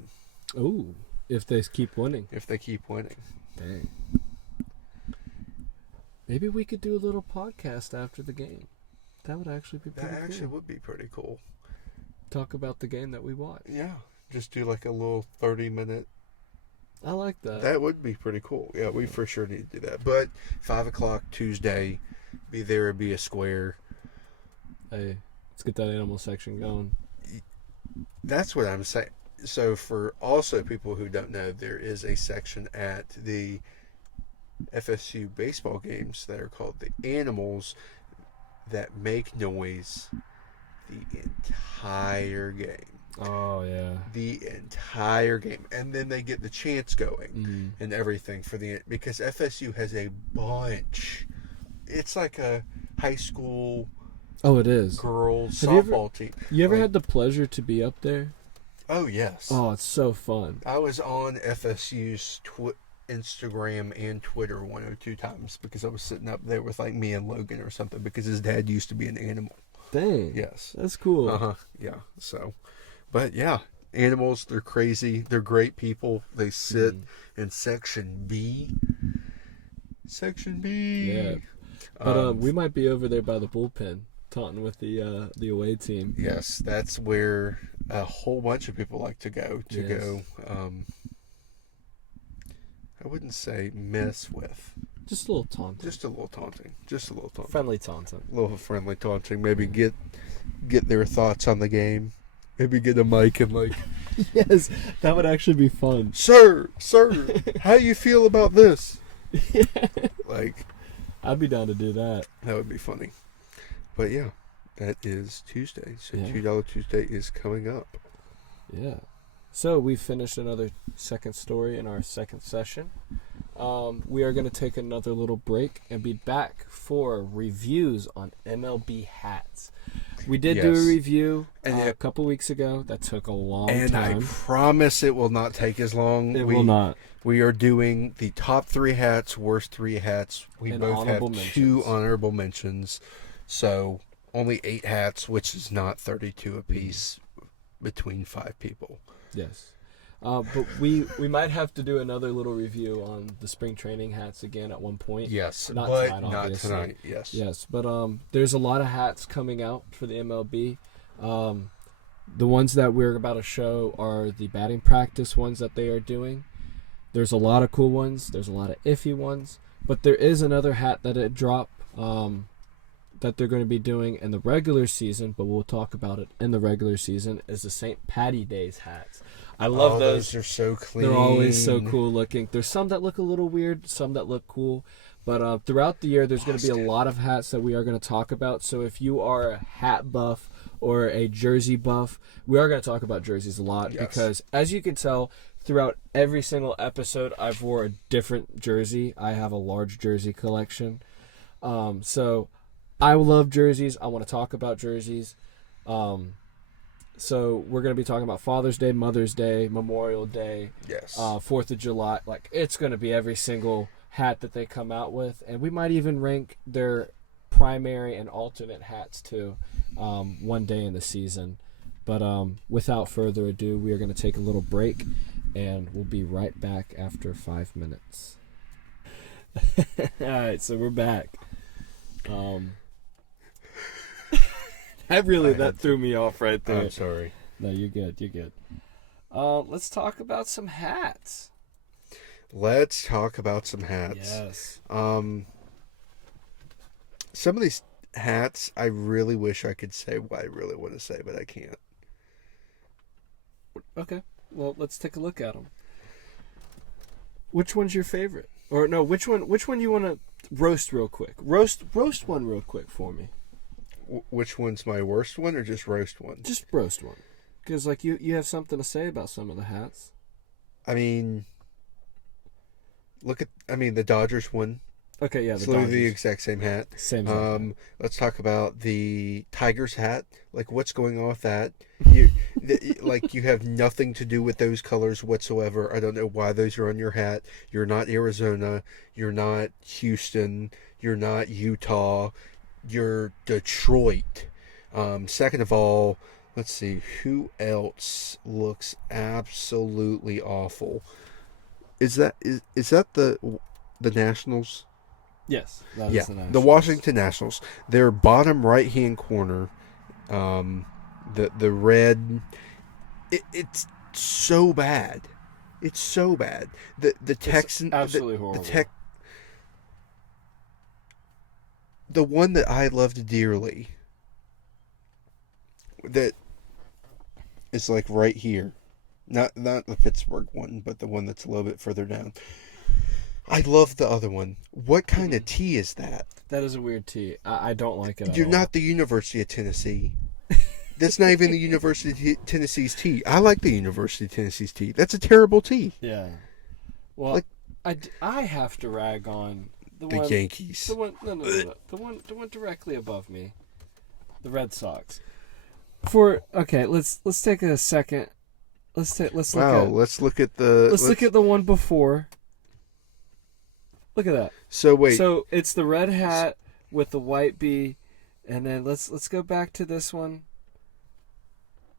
Ooh, if they keep winning. If they keep winning. Dang. Maybe we could do a little podcast after the game. That would actually be pretty cool. That actually would be pretty cool. Talk about the game that we watched. Yeah. Just do like a little 30-minute. I like that. That would be pretty cool. Yeah, we for sure need to do that. But 5 o'clock Tuesday, be there and be a square. Hey, let's get that animal section going. That's what I'm saying. So for also people who don't know, there is a section at the FSU baseball games that are called the Animals that make noise the entire game. Oh, yeah. The entire game. And then they get the chants going and everything for because FSU has a bunch. It's like a high school it is. girls softball team. You ever had the pleasure to be up there? Oh, yes. Oh, it's so fun. I was on FSU's Instagram and Twitter 1 or 2 times because I was sitting up there with like me and Logan or something because his dad used to be an animal. Dang. Yes. That's cool. Uh-huh. Yeah. So, but yeah, animals, they're crazy. They're great people. They sit in Section B. Section B. Yeah. But we might be over there by the bullpen taunting with the away team. Yes, that's where a whole bunch of people like to go. I wouldn't say mess with. Just a little taunting. Just a little taunting. Friendly taunting. A little friendly taunting. Maybe get their thoughts on the game. Maybe get a mic and like... Yes, that would actually be fun. Sir, how you feel about this? Yeah. Like... I'd be down to do that. That would be funny. But yeah, that is Tuesday. So Yeah. $2 Tuesday is coming up. Yeah. So we finished another second story in our second session. We are going to take another little break and be back for reviews on MLB hats. We did do a review a couple weeks ago. That took a long time. And I promise it will not take as long. It will not. We are doing the top 3 hats, worst 3 hats. We and both have 2 mentions. honorable mentions. So only 8 hats, which is not 32 apiece between 5 people. Yes. But we might have to do another little review on the spring training hats again at one point. Yes, not but tonight, not obviously. tonight. Yes. Yes, but there's a lot of hats coming out for the MLB. The ones that we're about to show are the batting practice ones that they are doing. There's a lot of cool ones. There's a lot of iffy ones. But there is another hat that it dropped that they're going to be doing in the regular season, but we'll talk about it in the regular season, is the St. Patty Days hats. I love those. Those are so clean. They're always so cool looking. There's some that look a little weird, some that look cool. But throughout the year, there's going to be a lot of hats that we are going to talk about. So if you are a hat buff or a jersey buff, we are going to talk about jerseys a lot. Yes. Because as you can tell, throughout every single episode, I've wore a different jersey. I have a large jersey collection. So I love jerseys. I want to talk about jerseys. So we're going to be talking about Father's Day, Mother's Day, Memorial Day, Yes. 4th of July. Like, it's going to be every single hat that they come out with. And we might even rank their primary and alternate hats, too, one day in the season. But without further ado, we are going to take a little break, and we'll be right back after 5 minutes. All right, so we're back. That threw me off right there. I'm sorry. No, you're good. Let's talk about some hats. Let's talk about some hats. Yes. Some of these hats, I really wish I could say what I really want to say, but I can't. Okay. Well, let's take a look at them. Which one's your favorite? Or no, which one you want to roast real quick? Roast one real quick for me. Which one's my worst one, or just roast one? Just roast one. Because, like, you have something to say about some of the hats. I mean, the Dodgers one. Okay, yeah, It's literally the exact same hat. Same hat. Let's talk about the Tigers hat. Like, what's going on with that? You have nothing to do with those colors whatsoever. I don't know why those are on your hat. You're not Arizona. You're not Houston. You're not Utah. You're Detroit. Second of all, Let's see, who else looks absolutely awful? Is that the Nationals? Yes, that Yeah, is the the Nationals. Washington Nationals. Their bottom right hand corner, the red. It's so bad. It's so bad. The Texan, absolutely the horrible. the one that I loved dearly. That is like right here. Not the Pittsburgh one, but the one that's a little bit further down. I love the other one. What kind of tea is that? That is a weird tee. I don't like it at You're all. not the University of Tennessee. That's not even the University of Tennessee's tea. I like the University of Tennessee's tea. That's a terrible tea. Yeah. Well, Like- I have to rag on The one. Yankees. The one, no. The one directly above me, the Red Sox. Let's take a second. Let's look at the one before. Look at that. So wait. So it's the red hat with the white bee, and then let's go back to this one.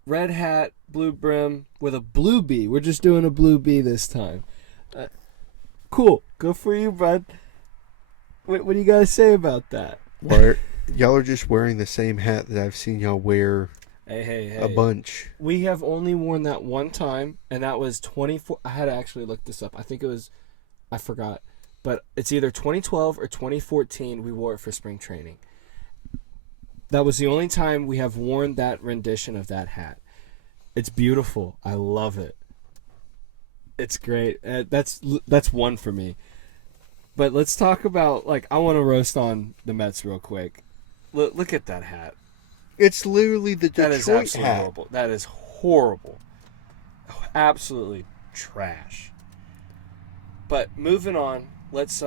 Red hat, blue brim with a blue bee. We're just doing a blue bee this time. Cool. Good for you, bud. What do you guys say about that? Y'all are just wearing the same hat that I've seen y'all wear Hey. a bunch. We have only worn that one time, and that was 24. I had to actually look this up. I forgot. But it's either 2012 or 2014 we wore it for spring training. That was the only time we have worn that rendition of that hat. It's beautiful. I love it. It's great. That's one for me. But let's talk about, I want to roast on the Mets real quick. Look at that hat. It's literally the That is Detroit absolutely hat. horrible. That is horrible. Absolutely trash. But moving on, let's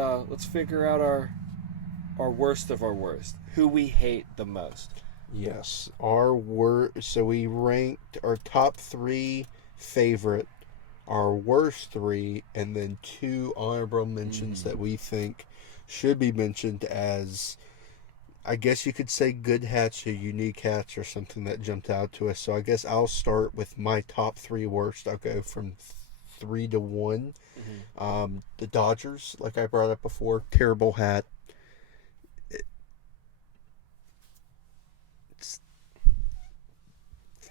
figure out our worst of our worst. Who we hate the most. Yes, so we ranked our top 3 favorite, our worst 3, and then 2 honorable mentions that we think should be mentioned as, I guess you could say, good hats or unique hats or something that jumped out to us. So I guess I'll start with my top 3 worst. I'll go from 3 to 1. The Dodgers, like I brought up before, terrible hat.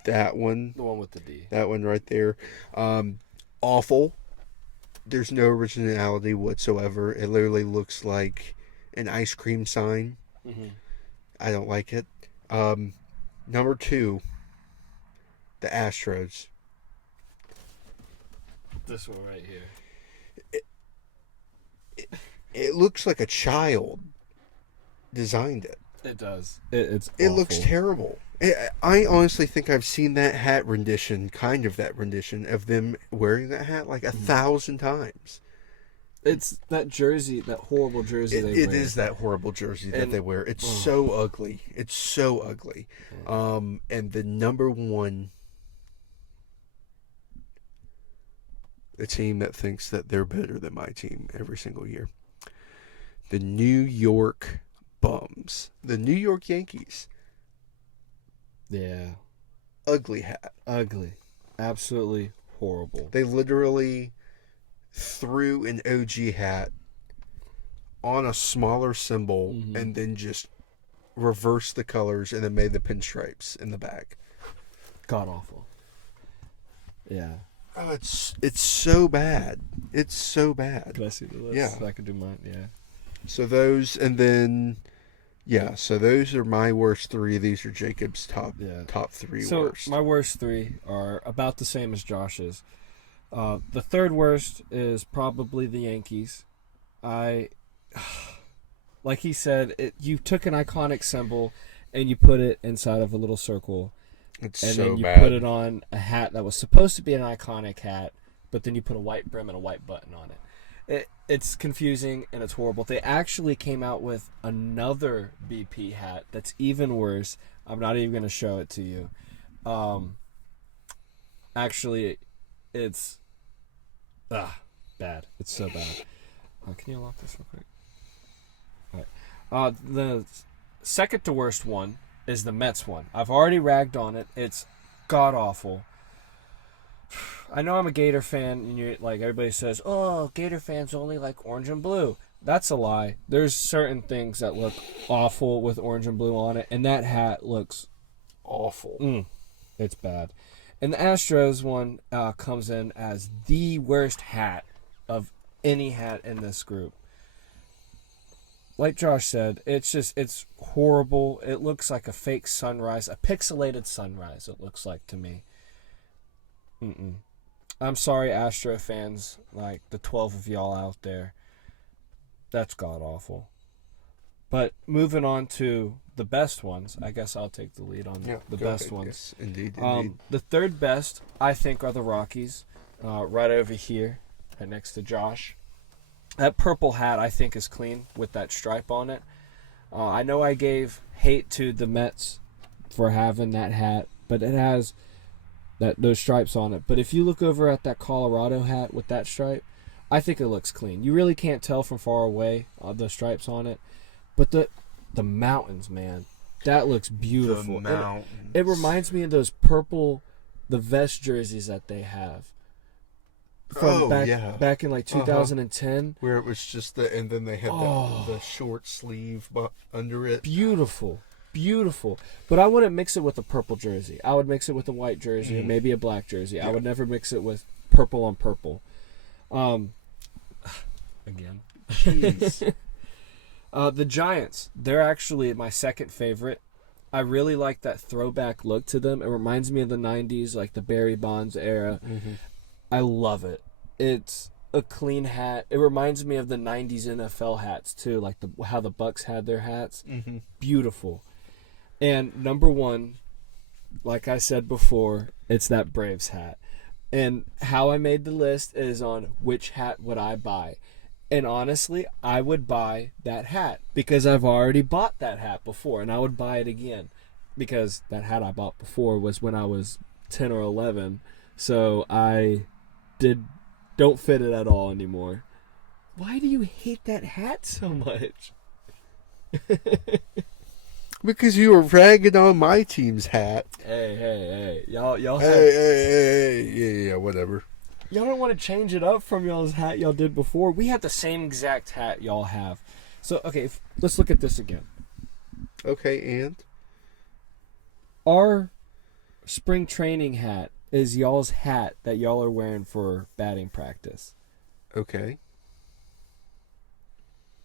That one. The one with the D. That one right there. Awful. There's no originality whatsoever. It literally looks like an ice cream sign. I don't like it. Number 2, the Astros. This one right here. It looks like a child designed it. It does. It looks terrible. I honestly think I've seen that rendition of them wearing that hat 1,000 times. It's that jersey, that horrible jersey they wear. It is that horrible jersey that they wear. It's so ugly. It's so ugly. Yeah. And the number 1, the team that thinks that they're better than my team every single year. The New York Bums. The New York Yankees. Yeah. Ugly hat. Ugly. Absolutely horrible. They literally threw an OG hat on a smaller symbol and then just reversed the colors and then made the pinstripes in the back. God awful. Yeah. Oh, it's so bad. It's so bad. Can I see the list? Yeah. So I can do mine. Yeah. So those, and then, so those are my worst 3. These are Jacob's top 3 worst. So my worst 3 are about the same as Josh's. The third worst is probably the Yankees. Like he said, you took an iconic symbol and you put it inside of a little circle. It's and so then you bad. put it on a hat that was supposed to be an iconic hat, but then you put a white brim and a white button on it. It's confusing and it's horrible. They actually came out with another BP hat that's even worse. I'm not even going to show it to you. Actually, it's bad. It's so bad. Can you unlock this real quick? All right. The second to worst one is the Mets one. I've already ragged on it. It's God awful. I know I'm a Gator fan, and you're like everybody says, "Oh, Gator fans only like orange and blue." That's a lie. There's certain things that look awful with orange and blue on it, and that hat looks awful. It's bad. And the Astros one comes in as the worst hat of any hat in this group. Like Josh said, it's horrible. It looks like a fake sunrise, a pixelated sunrise. It looks like to me. I'm sorry, Astro fans, like the 12 of y'all out there. That's god awful. But moving on to the best ones, I guess I'll take the lead on the best ones. Yes, indeed. The third best, I think, are the Rockies, right over here, right next to Josh. That purple hat, I think, is clean with that stripe on it. I know I gave hate to the Mets for having that hat, but it has those stripes on it. But if you look over at that Colorado hat with that stripe, I think it looks clean. You really can't tell from far away the stripes on it. But the mountains, man, that looks beautiful. The mountains. It reminds me of those purple, the vest jerseys that they have. From back in like 2010. Where it was just and then they had the short sleeve under it. Beautiful. But I wouldn't mix it with a purple jersey. I would mix it with a white jersey or maybe a black jersey. I would never mix it with purple on purple. Again. Jeez. The Giants, they're actually my second favorite. I really like that throwback look to them. It reminds me of the 90s, like the Barry Bonds era. I love it. It's a clean hat. It reminds me of the 90s NFL hats, too, like how the Bucks had their hats. Beautiful. And number one, like I said before, it's that Braves hat. And how I made the list is on which hat would I buy. And honestly, I would buy that hat because I've already bought that hat before, and I would buy it again because that hat I bought before was when I was 10 or 11. So I don't fit it at all anymore. Why do you hate that hat so much? Because you were ragging on my team's hat. Hey. Y'all Hey, yeah, whatever. Y'all don't want to change it up from y'all's hat y'all did before. We have the same exact hat y'all have. So, okay, let's look at this again. Okay, and? Our spring training hat is y'all's hat that y'all are wearing for batting practice. Okay.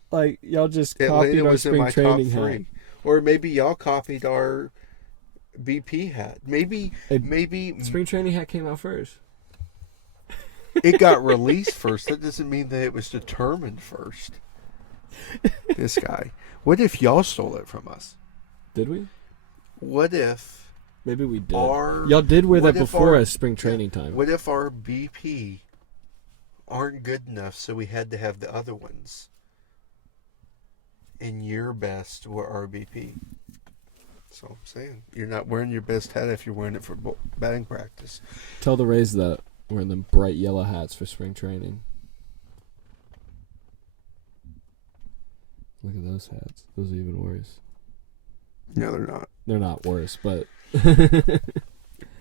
Like, y'all just copied our spring training hat. Or maybe y'all copied our BP hat. Maybe spring training hat came out first. It got released first. That doesn't mean that it was determined first. This guy. What if y'all stole it from us? Did we? What if... Maybe we did. Y'all did wear that before as spring training time. What if our BP aren't good enough, so we had to have the other ones? And your best were our BP. That's all I'm saying. You're not wearing your best hat if you're wearing it for batting practice. Tell the Rays that. Wearing them bright yellow hats for spring training. Look at those hats. Those are even worse. No, they're not. They're not worse, but...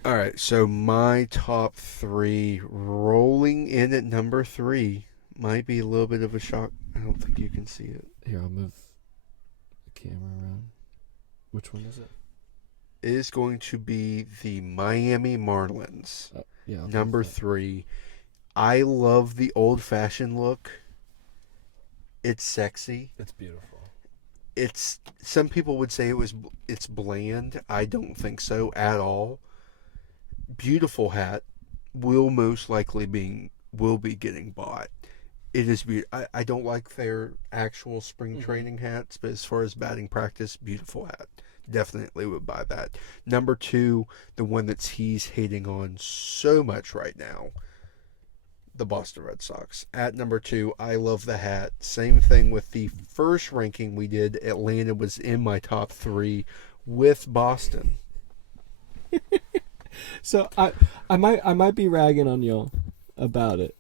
All right, so my top three, rolling in at number 3, might be a little bit of a shock. I don't think you can see it. Here, I'll move the camera around. Which one is it? It is going to be the Miami Marlins. Yeah, number 3. I love the old-fashioned look. It's sexy. It's beautiful. It's some people would say it's bland. I don't think so at all. Beautiful hat. Will most likely be getting bought. It is beautiful. I don't like their actual spring training hats, but as far as batting practice, beautiful hat. Definitely would buy that. Number 2, the one that he's hating on so much right now, the Boston Red Sox. At number 2, I love the hat. Same thing with the first ranking we did. Atlanta was in my top 3 with Boston. So I might be ragging on y'all about it.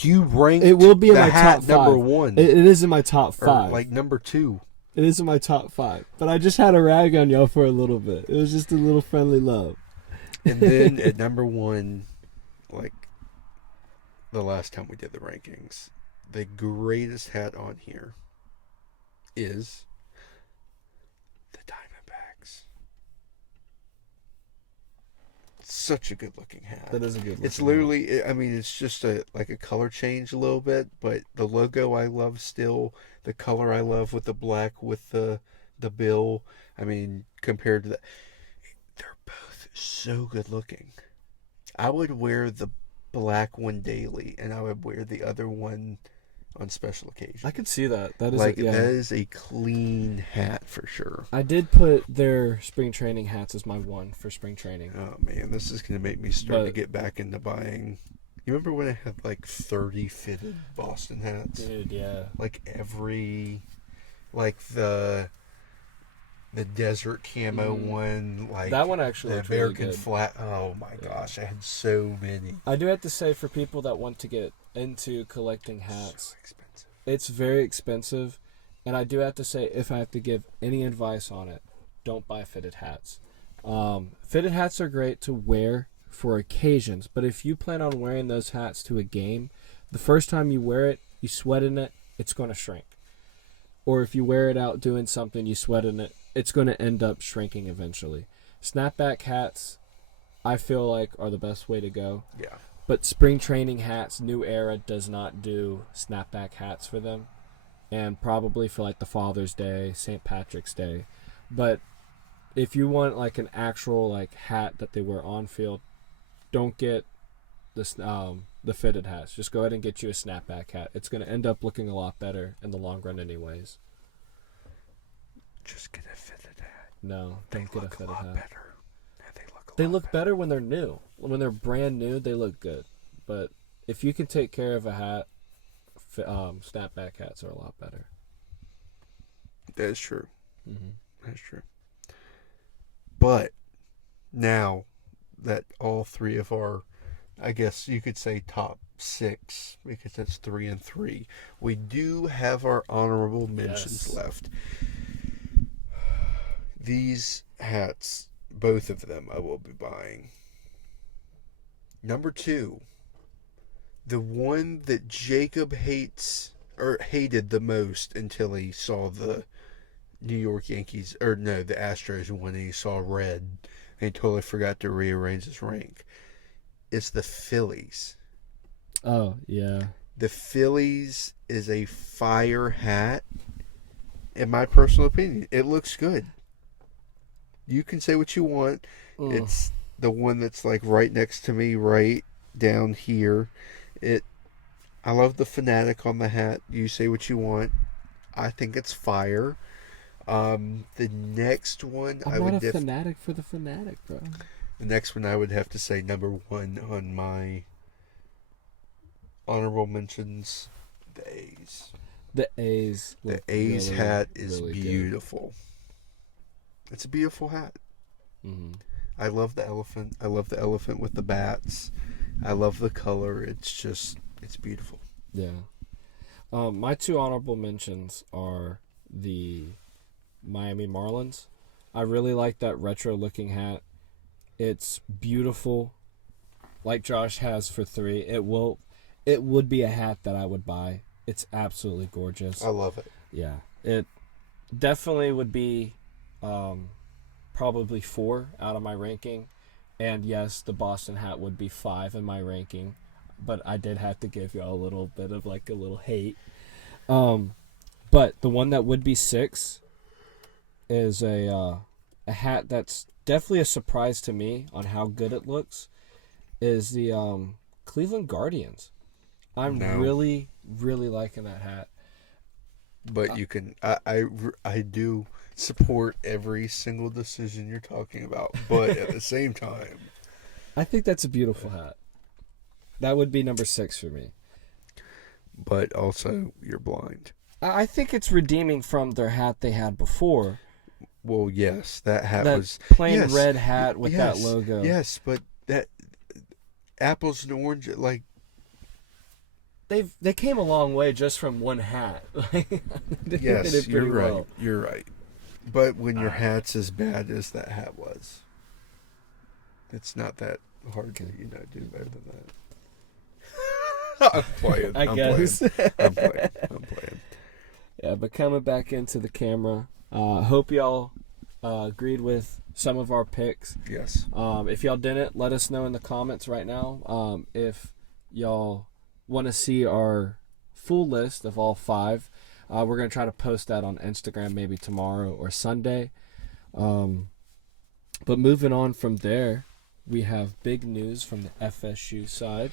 You ranked it will be in the my hat top 5. number 1. It is in my top 5. Or like number 2. It is in my top 5. But I just had a rag on y'all for a little bit. It was just a little friendly love. And then at number one, like the last time we did the rankings, the greatest hat on here is the Diamondbacks. Such a good looking hat. That is a good looking It's literally, I mean, it's just a color change a little bit, but the logo I love still. The color I love with the black with the bill. I mean, compared to that, they're both so good looking. I would wear the black one daily, and I would wear the other one on special occasions. I could see that. That is that is a clean hat for sure. I did put their spring training hats as my one for spring training. Oh man, this is gonna make me start to get back into buying. You remember when I had like 30 fitted Boston hats? Dude, yeah. Like every, like the desert camo one, like that one actually the looked really American good. flat. Oh my gosh, I had so many. I do have to say, for people that want to get into collecting hats, So expensive. it's very expensive, and I do have to say, if I have to give any advice on it, don't buy fitted hats. Fitted hats are great to wear for occasions, but if you plan on wearing those hats to a game, the first time you wear it, you sweat in it, it's going to shrink. Or if you wear it out doing something, you sweat in it, it's going to end up shrinking eventually. Snapback hats, I feel like, are the best way to go. Yeah. But spring training hats, New Era does not do snapback hats for them. And probably for like the Father's Day, St. Patrick's Day. But if you want like an actual like hat that they wear on field, don't get this the fitted hats. Just go ahead and get you a snapback hat. It's going to end up looking a lot better in the long run anyways. Just get a fitted hat. No, don't get a fitted hat. Better. Yeah, They look better when they're new. When they're brand new, they look good. But if you can take care of a hat, snapback hats are a lot better. That is true. Mm-hmm. That's true. But now that all three of our, I guess you could say top 6, because that's 3 and 3, we do have our honorable mentions left. These hats, both of them, I will be buying. Number 2, the one that Jacob hated the most until he saw the New York Yankees, or no, the Astros when he saw red and he totally forgot to rearrange his rank. It's the Phillies. Oh, yeah. The Phillies is a fire hat. In my personal opinion, it looks good. You can say what you want. It's the one that's like right next to me, right down here. I love the Fanatic on the hat. You say what you want. I think it's fire. The next one I'm not a fanatic for the Fanatic, bro. The next one I would have to say number 1 on my honorable mentions, the A's. The A's. The A's really, hat is really beautiful. Good. It's a beautiful hat. Mm-hmm. I love the elephant. I love the elephant with the bats. I love the color. It's beautiful. Yeah. My 2 honorable mentions are the Miami Marlins. I really like that retro looking hat. It's beautiful. Like Josh has for 3. It would be a hat that I would buy. It's absolutely gorgeous. I love it. Yeah. It definitely would be probably 4 out of my ranking. And yes, the Boston hat would be 5 in my ranking. But I did have to give y'all a little bit of like a little hate. But the one that would be 6 is a hat that's definitely a surprise to me on how good it looks, is the Cleveland Guardians. I'm really, really liking that hat. But you can, I do support every single decision you're talking about, but at the same time, I think that's a beautiful hat. That would be number 6 for me. But also, you're blind. I think it's redeeming from their hat they had before. Well, yes, that hat that was plain red hat with that logo. Yes, but that apples and orange, like they came a long way just from one hat. yes, you're right. Well. You're right. But when your hat's as bad as that hat was, It's not that hard to, do better than that. I'm playing. I guess. I'm playing. Yeah, but coming back into the camera, hope y'all agreed with some of our picks. Yes. If y'all didn't, let us know in the comments right now. If y'all want to see our full list of all 5, we're going to try to post that on Instagram maybe tomorrow or Sunday. But moving on from there, we have big news from the FSU side.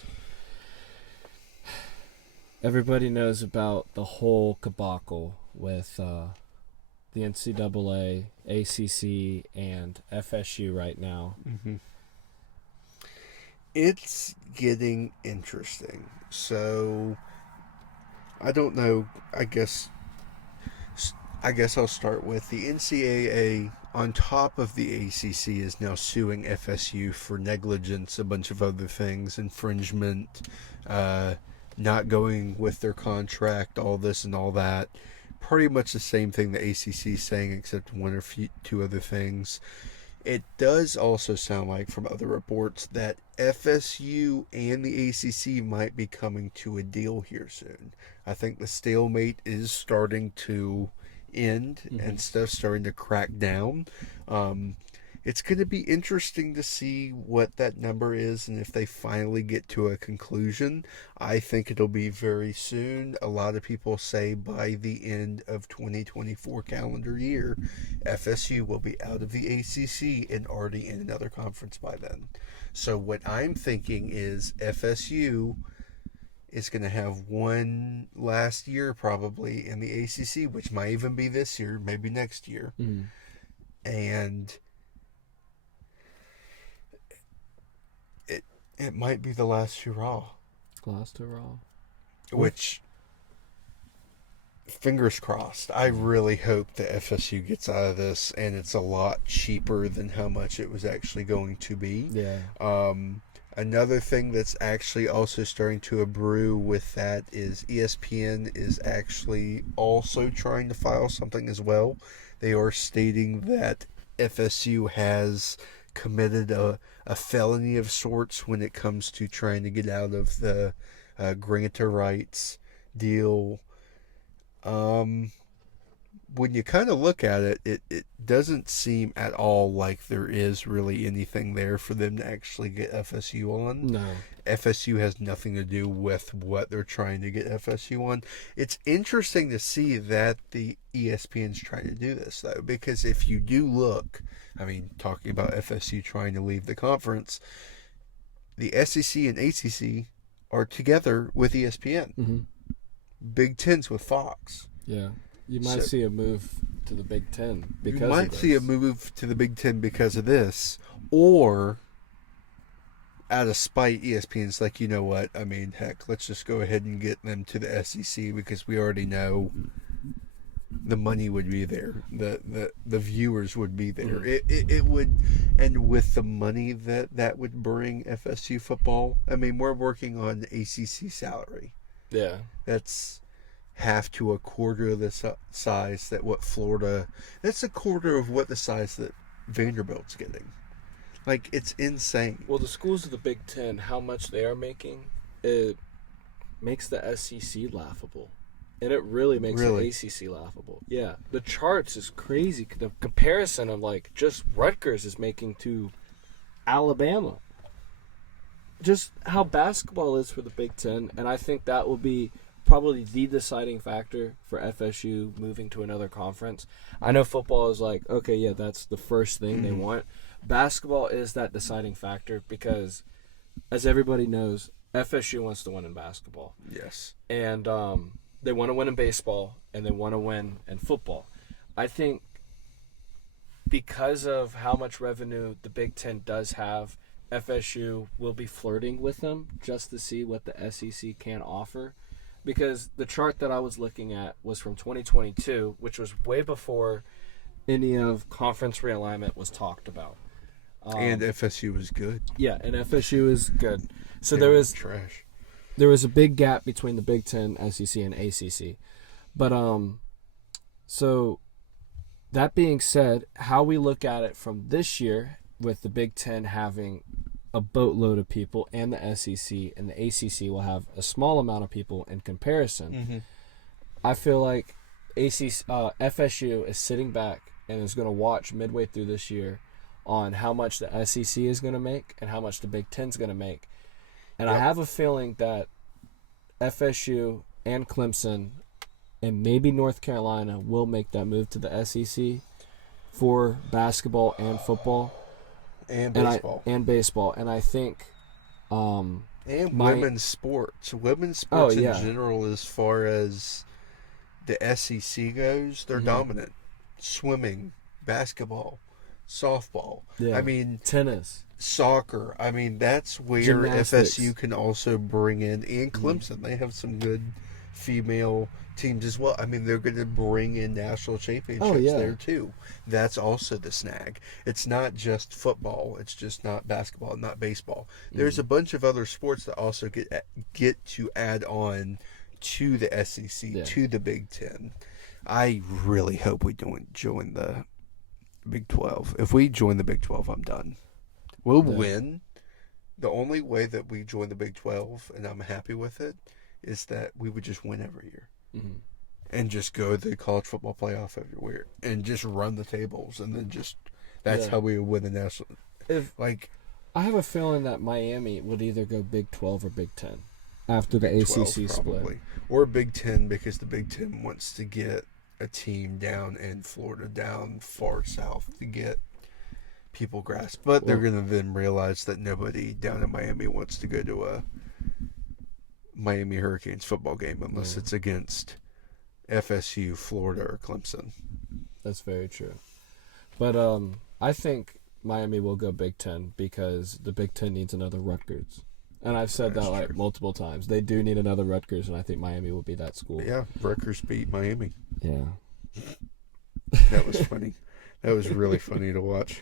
Everybody knows about the whole kabacle with the NCAA, ACC, and FSU right now. Mm-hmm. It's getting interesting. So, I don't know. I guess I'll start with the NCAA. On top of the ACC, is now suing FSU for negligence, a bunch of other things, infringement, not going with their contract, all this and all that. Pretty much the same thing the ACC is saying, except one or two other things. It does also sound like, from other reports, that FSU and the ACC might be coming to a deal here soon. I think the stalemate is starting to end and stuff starting to crack down. It's going to be interesting to see what that number is and if they finally get to a conclusion. I think it'll be very soon. A lot of people say by the end of 2024 calendar year, FSU will be out of the ACC and already in another conference by then. So what I'm thinking is FSU is going to have one last year probably in the ACC, which might even be this year, maybe next year. And it might be the last hurrah. Last hurrah. Which, fingers crossed. I really hope that FSU gets out of this and it's a lot cheaper than how much it was actually going to be. Yeah. Another thing that's actually also starting to brew with that is ESPN is actually also trying to file something as well. They are stating that FSU has committed a felony of sorts when it comes to trying to get out of the grantor rights deal. When you kind of look at it, it doesn't seem at all like there is really anything there for them to actually get FSU on. No. FSU has nothing to do with what they're trying to get FSU on. It's interesting to see that the ESPN's trying to do this, though, because if you do look, talking about FSU trying to leave the conference, the SEC and ACC are together with ESPN. Big Ten's with Fox. Yeah. You might see a move to the Big Ten because you of might this. see a move to the Big Ten because of this, or out of spite, ESPN's like, you know what? Heck, let's just go ahead and get them to the SEC because we already know the money would be there, the viewers would be there. It would, and with the money that would bring FSU football. We're working on ACC salary. Yeah, that's half to a quarter of the size that what Florida. That's a quarter of what the size that Vanderbilt's getting. Like, it's insane. Well, the schools of the Big Ten, how much they are making, it makes the SEC laughable. And it really makes the ACC laughable. Yeah. The charts is crazy. The comparison of, just Rutgers is making to Alabama. Just how basketball is for the Big Ten. And I think that will be probably the deciding factor for FSU moving to another conference. I know football is that's the first thing they want. Basketball is that deciding factor because, as everybody knows, FSU wants to win in basketball. Yes. And they want to win in baseball, and they want to win in football. I think because of how much revenue the Big Ten does have, FSU will be flirting with them just to see what the SEC can offer. Because the chart that I was looking at was from 2022, which was way before any of conference realignment was talked about. And FSU was good. Yeah, and FSU is good. So They were trash. There was a big gap between the Big Ten, SEC, and ACC. But so that being said, how we look at it from this year, with the Big Ten having a boatload of people and the SEC and the ACC will have a small amount of people in comparison. Mm-hmm. I feel like FSU is sitting back and is going to watch midway through this year on how much the SEC is going to make and how much the Big Ten is going to make. And I have a feeling that FSU and Clemson and maybe North Carolina will make that move to the SEC for basketball and football. And baseball. And baseball. And I think... and women's sports. Women's sports in yeah. general, as far as the SEC goes, they're dominant. Swimming, basketball, softball. Yeah. I mean... tennis. Soccer. I mean, that's where Gymnastics. FSU can also bring in... And Clemson. They have some good female teams as well. I mean, they're going to bring in national championships there too. That's also the snag. It's not just football. It's just not basketball, not baseball. There's a bunch of other sports that also get to add on to the SEC, to the Big Ten. I really hope we don't join the Big 12. If we join the Big 12, I'm done. We'll win. The only way that we join the Big 12, and I'm happy with it, is that we would just win every year. Mm-hmm. And just go to the college football playoff everywhere. And just run the tables. And then just... That's how we would win the national... I have a feeling that Miami would either go Big 12 or Big 10 after the ACC split. Or Big 10, because the Big 10 wants to get a team down in Florida, down far south, to get people grasp. But they're going to then realize that nobody down in Miami wants to go to a Miami Hurricanes football game unless it's against FSU, Florida, or Clemson. That's very true. But I think Miami will go Big Ten because the Big Ten needs another Rutgers. And I've said that multiple times. They do need another Rutgers, and I think Miami will be that school. Yeah, Rutgers beat Miami. Yeah. That was funny. That was really funny to watch.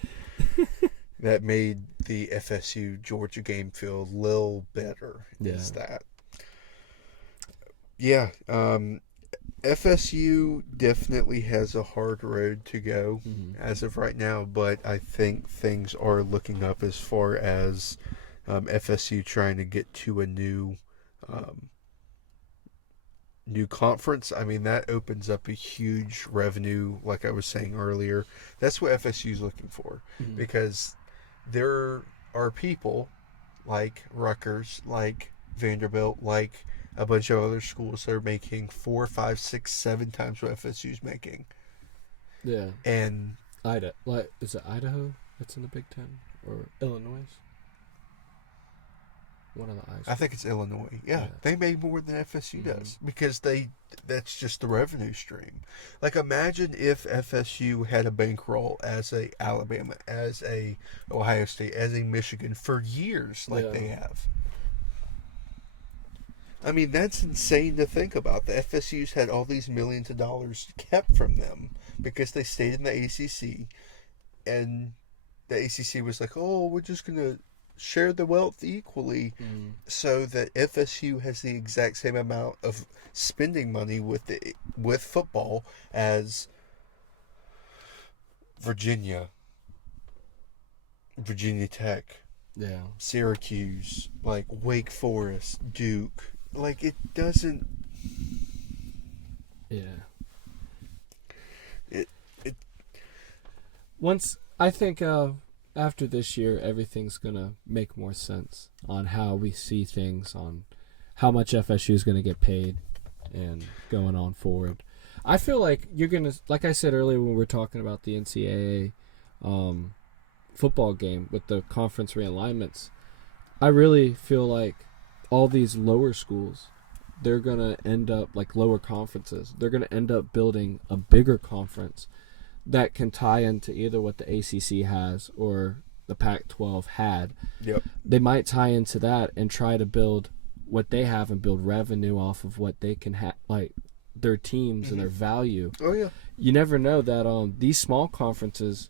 That made the FSU Georgia game feel a little better. Is that? Yeah. FSU definitely has a hard road to go as of right now, but I think things are looking up as far as FSU trying to get to a new conference. I mean, that opens up a huge revenue, like I was saying earlier. That's what FSU is looking for, because there are people like Rutgers, like Vanderbilt, like a bunch of other schools that are making 4, 5, 6, 7 times what FSU's making. Yeah. And is it Idaho that's in the Big Ten or Illinois? One of the I's. I think it's Illinois. Yeah, they make more than FSU does because that's just the revenue stream. Like, imagine if FSU had a bankroll as a Alabama, as a Ohio State, as a Michigan for years, like they have. I mean, that's insane to think about. The FSU's had all these millions of dollars kept from them because they stayed in the ACC, and the ACC was like, "Oh, we're just gonna share the wealth equally," so that FSU has the exact same amount of spending money with football as Virginia Tech, Syracuse, like Wake Forest, Duke. Like, it doesn't. Yeah. It. Once I think after this year, everything's gonna make more sense on how we see things, on how much FSU is gonna get paid, and going on forward. I feel like you're gonna, like I said earlier when we were talking about the NCAA football game with the conference realignments. I really feel like all these lower schools, they're going to end up, like lower conferences, they're going to end up building a bigger conference that can tie into either what the ACC has or the Pac-12 had. Yep. They might tie into that and try to build what they have and build revenue off of what they can have, like their teams and their value. Oh, yeah. You never know that these small conferences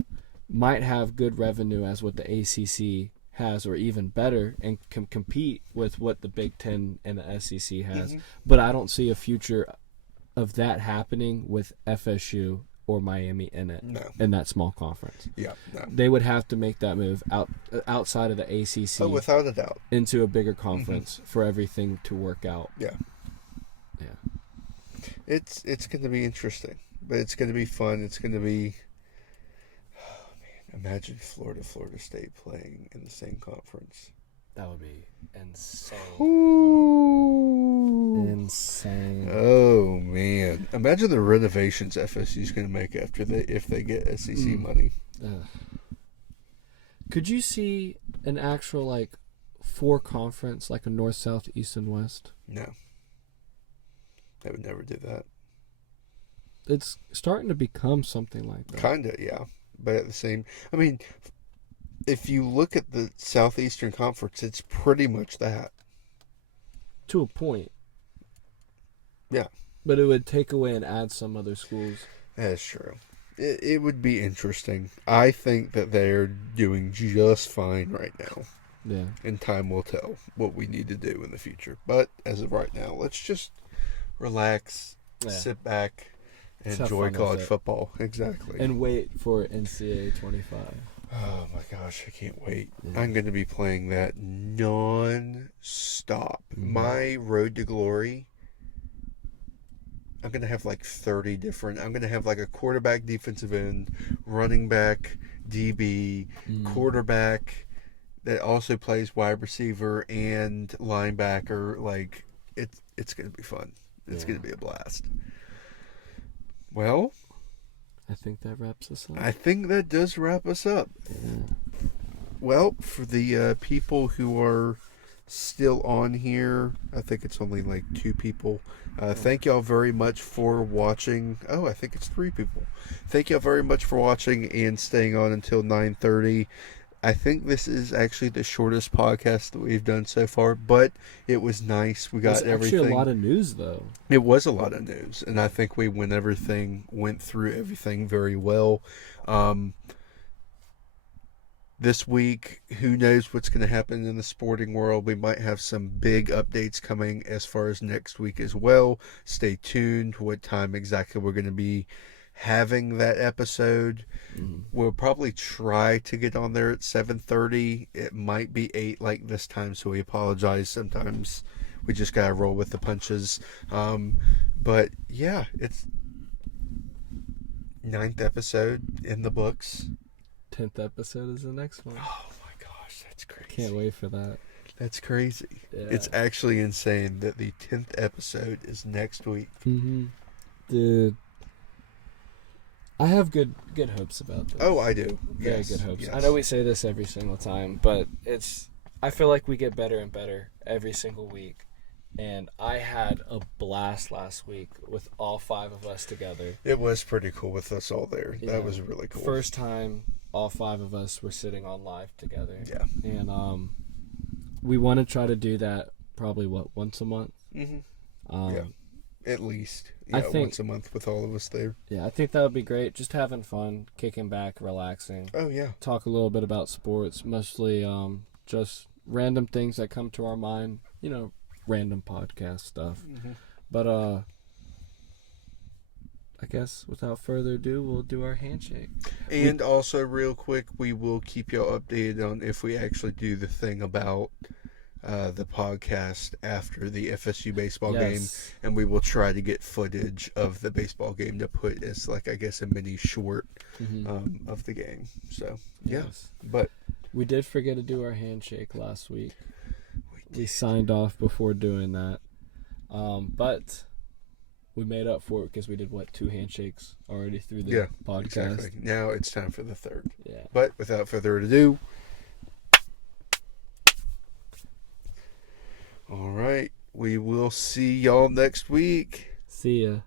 might have good revenue as what the ACC has, or even better, and can compete with what the Big Ten and the SEC has. But I don't see a future of that happening with FSU or Miami in it. No. In that small conference. Yeah, no. They would have to make that move outside of the ACC. Oh, without a doubt. Into a bigger conference for everything to work out. Yeah. Yeah. It's going to be interesting, but it's going to be fun. It's going to be... Oh, man. Imagine Florida State playing in the same conference. That would be insane. Ooh. Insane. Oh, man. Imagine the renovations FSU's going to make if they get SEC money. Could you see an actual, like, 4-conference, like a North, South, East, and West? No. They would never do that. It's starting to become something like that. Kind of, yeah. But at the same... I mean, if you look at the Southeastern Conference, it's pretty much that. To a point. Yeah. But it would take away and add some other schools. That's true. It would be interesting. I think that they're doing just fine right now. Yeah. And time will tell what we need to do in the future. But as of right now, let's just relax, sit back, and enjoy college football. Exactly. And wait for NCAA 25. Oh my gosh, I can't wait. Yeah. I'm going to be playing that non-stop. My Road to Glory, I'm going to have like 30 different. I'm going to have like a quarterback, defensive end, running back, DB, quarterback that also plays wide receiver and linebacker. Like, it's going to be fun. It's going to be a blast. Well, I think that wraps us up. I think that does wrap us up. Yeah. Well, for the people who are still on here, I think it's only like 2 people. Thank y'all very much for watching. Oh, I think it's 3 people. Thank y'all very much for watching and staying on until 9:30. I think this is actually the shortest podcast that we've done so far, but it was nice. We got everything. Actually a lot of news, though. It was a lot of news, and I think we went through everything very well. This week, who knows what's going to happen in the sporting world. We might have some big updates coming as far as next week as well. Stay tuned what time exactly we're going to be having that episode. We'll probably try to get on there at 7:30. It might be 8 like this time, so we apologize. Sometimes we just gotta roll with the punches. But yeah, it's 9th episode in the books. 10th episode is the next one. Oh my gosh, that's crazy. Can't wait for that. That's crazy. Yeah. It's actually insane that the 10th episode is next week. Dude, I have good hopes about this. Oh, I do. Very good hopes. Yes. I know we say this every single time, but I feel like we get better and better every single week. And I had a blast last week with all 5 of us together. It was pretty cool with us all there. Yeah. That was really cool. First time all 5 of us were sitting on live together. Yeah. And we want to try to do that probably, once a month? Yeah. At least. Yeah, I think, once a month with all of us there. Yeah, I think that would be great. Just having fun, kicking back, relaxing. Oh, yeah. Talk a little bit about sports, mostly just random things that come to our mind. You know, random podcast stuff. But I guess without further ado, we'll do our handshake. And also, real quick, we will keep y'all updated on if we actually do the thing about the podcast after the FSU baseball game, and we will try to get footage of the baseball game to put as like, I guess, a mini short of the game. So but we did forget to do our handshake last week. We signed off before doing that, but we made up for it because we did 2 handshakes already through the podcast. Exactly. Now it's time for the 3rd. Yeah. But without further ado. All right. We will see y'all next week. See ya.